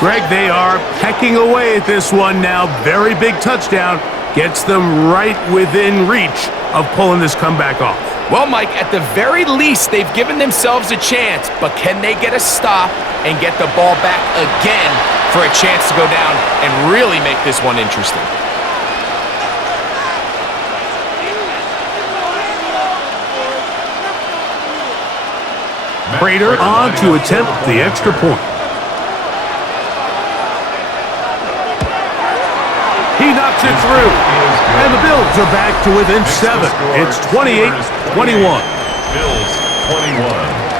Greg, they are pecking away at this one now. Very big touchdown. Gets them right within reach of pulling this comeback off. Well, Mike, at the very least, they've given themselves a chance, but can they get a stop and get the ball back again for a chance to go down and really make this one interesting? Prater on to attempt the extra point. He knocks it through. And the Bills are back to within 7. It's 28-21. Bills 21.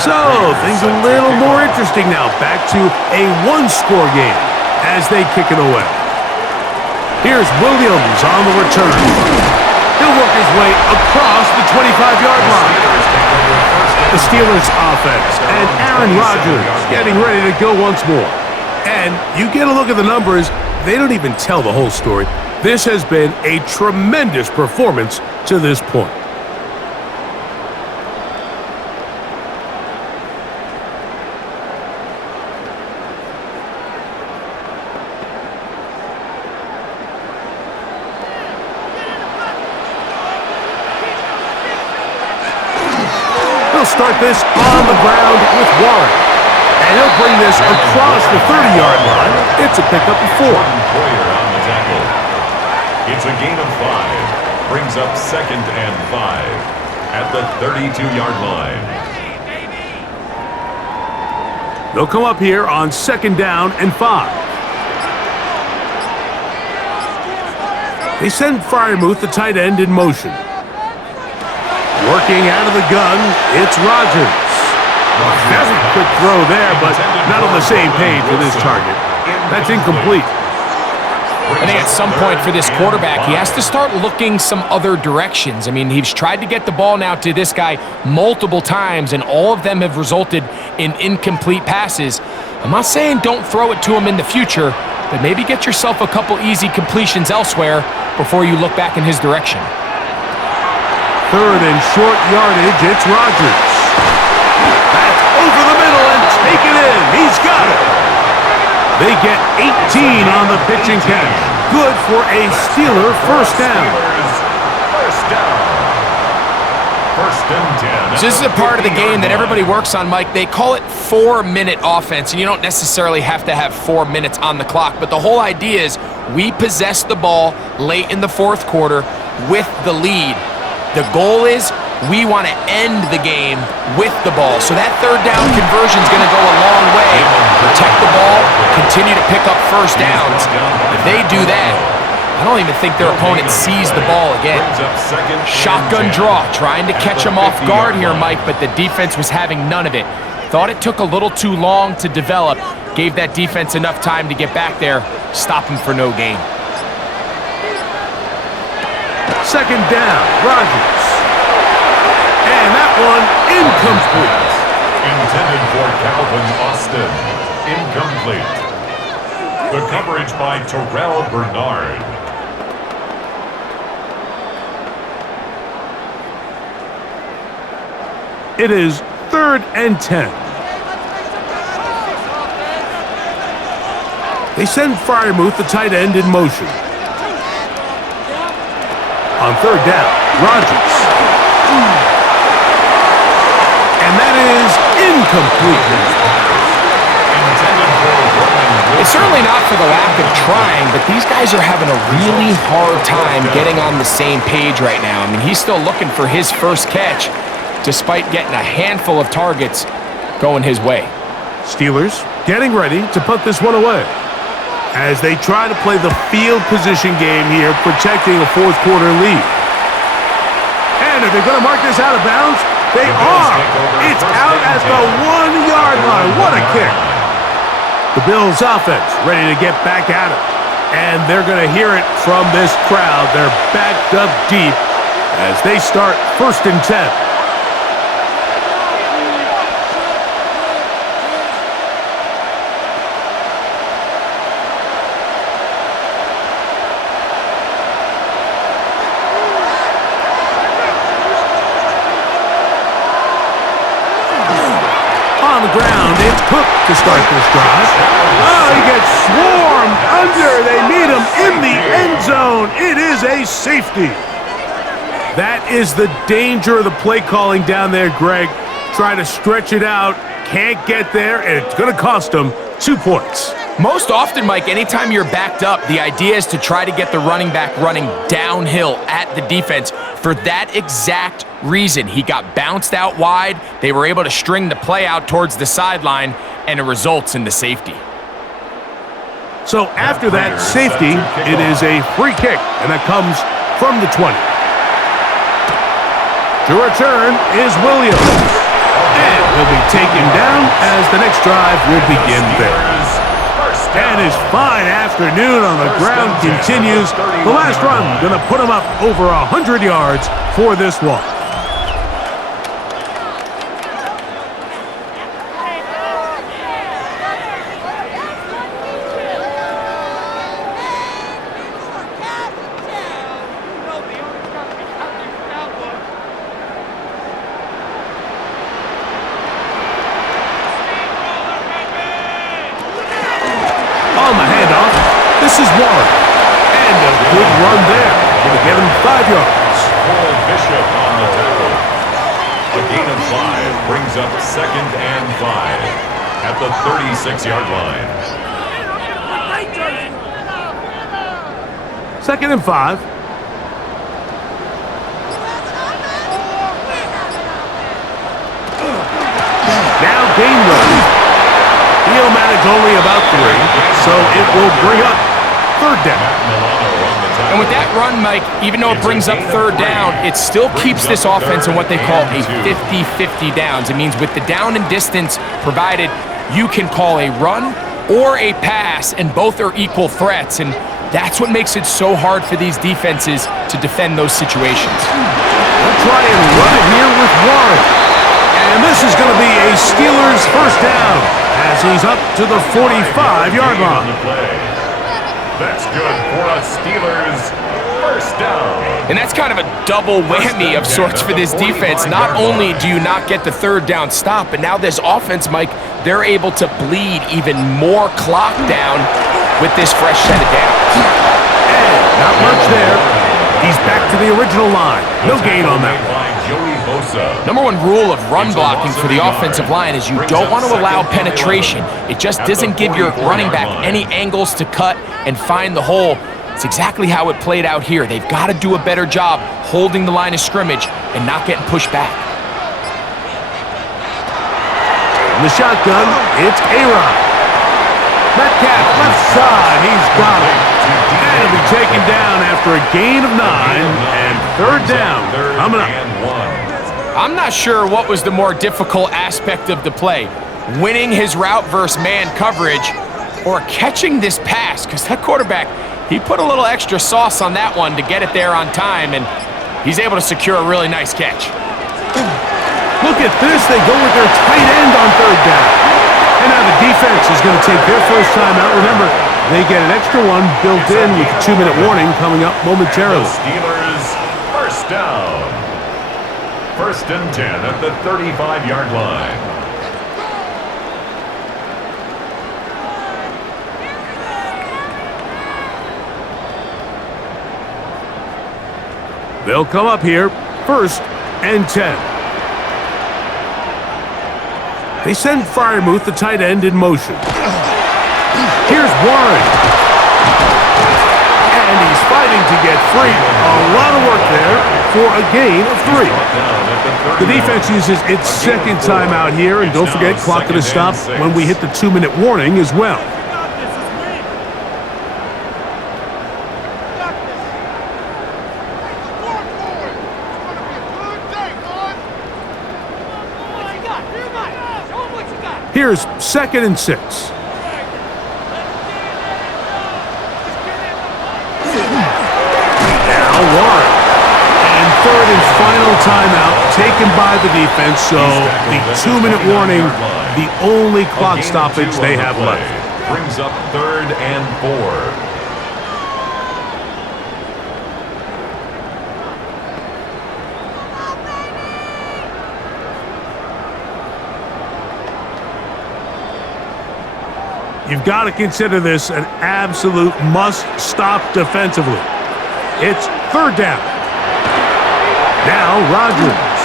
So, things a little more interesting now. Back to a one-score game as they kick it away. Here's Williams on the return. He'll work his way across the 25-yard line. The Steelers offense and Aaron Rodgers getting ready to go once more. And you get a look at the numbers, they don't even tell the whole story. This has been a tremendous performance to this point. Start this on the ground with Warren. And he'll bring this across the 30-yard line. It's a pickup of 4. Player on the tackle. It's a gain of 5. Brings up 2nd and 5 at the 32-yard line. They'll come up here on 2nd down and 5. They send Freiermuth, the tight end, in motion. Working out of the gun, it's Rodgers. Very quick throw there, but not on the same page with his target. That's incomplete. I think at some point for this quarterback, he has to start looking some other directions. I mean, he's tried to get the ball now to this guy multiple times, and all of them have resulted in incomplete passes. I'm not saying don't throw it to him in the future, but maybe get yourself a couple easy completions elsewhere before you look back in his direction. 3rd and short yardage, it's Rodgers. That's over the middle and taken in. He's got it. They get 18 on the pitch and catch. Good for a Steeler first down. First and 10. So this is a part of the game that everybody works on, Mike. They call it 4-minute offense, and you don't necessarily have to have 4 minutes on the clock, but the whole idea is we possess the ball late in the 4th quarter with the lead. The goal is we want to end the game with the ball. So that 3rd down conversion is going to go a long way. Protect the ball, continue to pick up first downs. If they do that, I don't even think their opponent sees the ball again. Shotgun draw, trying to catch him off guard here, Mike, but the defense was having none of it. Thought it took a little too long to develop. Gave that defense enough time to get back there, stop him for no gain. 2nd down, Rodgers. And that one incomplete. Intended for Calvin Austin. Incomplete. The coverage by Terrell Bernard. It is 3rd and 10. They send Freiermuth, the tight end, in motion. On 3rd down, Rodgers. And that is incomplete. It's certainly not for the lack of trying, but these guys are having a really hard time getting on the same page right now. I mean, he's still looking for his first catch, despite getting a handful of targets going his way. Steelers getting ready to put this one away as they try to play the field position game here, protecting a 4th quarter lead. And if they're going to mark this out of bounds, they are. It's out at the 1-yard line. What a kick. The Bills offense ready to get back at it. And they're going to hear it from this crowd. They're backed up deep as they start 1st and 10. On the ground, it's Cook to start this drive. Oh, he gets swarmed under. They meet him in the end zone. It is a safety. That is the danger of the play calling down there, Greg. Try to stretch it out, can't get there, and it's going to cost them 2 points. Most often, Mike, anytime you're backed up, the idea is to try to get the running back running downhill at the defense. For that exact reason, he got bounced out wide. They were able to string the play out towards the sideline, and it results in the safety. So after that safety, it is a free kick, and that comes from the 20. To return is Williams. And will be taken down as the next drive will begin there. And his fine afternoon on the ground continues. The last run going to put him up over 100 yards for this one. On the handoff, this is Warren. And a good run there. Going to get him 5 yards. Cole Bishop on the tackle. A gain of 5 brings up 2nd and 5 at the 36-yard line. 2nd and 5. Now Gainwell. He'll manage only about 3, so it will bring up 3rd down. And with that run, Mike, even though it brings up 3rd down, it still keeps this offense in what they call a 50-50 downs. It means with the down and distance provided, you can call a run or a pass, and both are equal threats. And that's what makes it so hard for these defenses to defend those situations. They'll try and run it here with Warren. And this is going to be a Steelers 1st down as he's up to the 45-yard line. That's good for a Steelers 1st down. And that's kind of a double whammy of sorts for this defense. Not only do you not get the 3rd down stop, but now this offense, Mike, they're able to bleed even more clock down with this fresh set of downs. And not much there. He's back to the original line. No gain on that one. Number 1 rule of run blocking for the offensive line is you don't want to allow penetration. It just doesn't give your running back any angles to cut and find the hole. It's exactly how it played out here. They've got to do a better job holding the line of scrimmage and not getting pushed back. In the shotgun, it's A-Rod. Metcalf left side, he's got it. And he'll be taken down after a gain of 9 and 3rd down. Coming up. I'm not sure what was the more difficult aspect of the play, winning his route versus man coverage or catching this pass, because that quarterback, he put a little extra sauce on that one to get it there on time, and he's able to secure a really nice catch. Look at this. They go with their tight end on 3rd down. And now the defense is going to take their first time out. Remember, they get an extra one built in with a 2-minute warning coming up momentarily. The Steelers 1st down. 1st and 10 at the 35-yard line. They'll come up here 1st and 10. They send Freiermuth, the tight end, in motion. Here's Warren. And he's fighting to get free. A lot of work there for a gain of 3. The defense uses its 2nd timeout here, and don't forget, clock to stop when we hit the 2-minute warning as well. Here's 2nd and 6. final timeout taken by the defense, so the 2-minute warning, the only clock stoppage they have left. Brings up 3rd and 4. You've got to consider this an absolute must-stop defensively. It's 3rd down. Now Rodgers.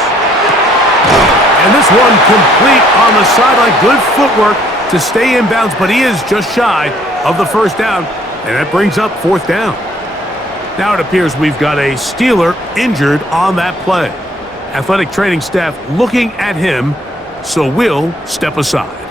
And this one complete on the sideline. Good footwork to stay in bounds, but he is just shy of the 1st down, and that brings up 4th down. Now it appears we've got a Steeler injured on that play. Athletic training staff looking at him, so we'll step aside.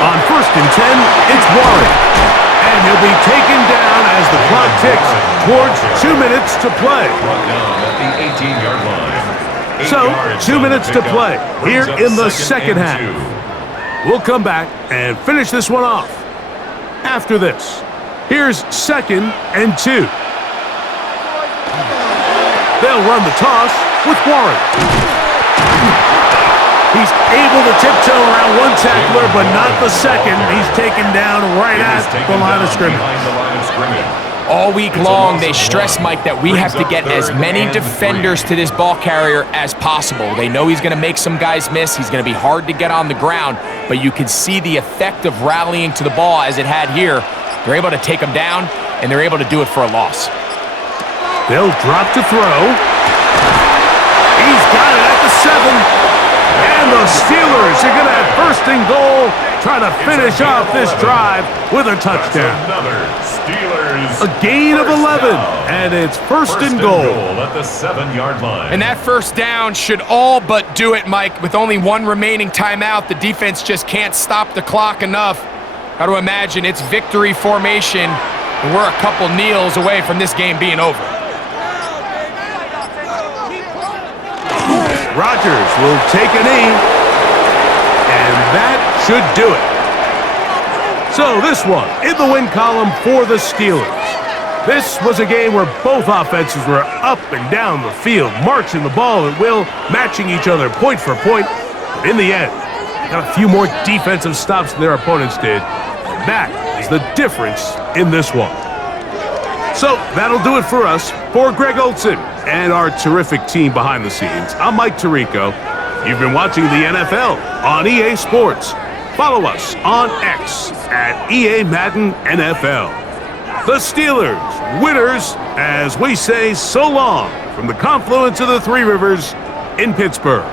On 1st and 10, it's Warren. And he'll be taken down as the clock ticks towards 2 minutes to play. Brought down at the 18-yard line. 8 So, yards 2 on the minutes to pickup. play here Brings up in the 2nd second and half. 2. We'll come back and finish this one off. After this, here's 2nd and 2. They'll run the toss with Warren. He's able to tiptoe around one tackler, but not the second. He's taken down right at the line of scrimmage. Behind the line of scrimmage. All week long, they stress, Mike, that we have to get as many defenders to this ball carrier as possible. They know he's going to make some guys miss. He's going to be hard to get on the ground, but you can see the effect of rallying to the ball as it had here. They're able to take him down, and they're able to do it for a loss. They'll drop to throw. He's got it at the 7. And the Steelers are going to have 1st and goal, trying to finish off this drive with a touchdown. Another Steelers. A gain of 11, down. and it's 1st First and goal. at the 7-yard line. And that 1st down should all but do it, Mike. With only 1 remaining timeout, the defense just can't stop the clock enough. Got to imagine it's victory formation, and we're a couple kneels away from this game being over. Rodgers will take a knee, and that should do it. So this one in the win column for the Steelers. This was a game where both offenses were up and down the field, marching the ball at will, matching each other point for point. But in the end, got a few more defensive stops than their opponents did. And that is the difference in this one. So that'll do it for us. For Greg Olson and our terrific team behind the scenes, I'm Mike Tirico. You've been watching the NFL on EA Sports. Follow us on X at EA Madden NFL. The Steelers, winners, as we say so long from the confluence of the Three Rivers in Pittsburgh.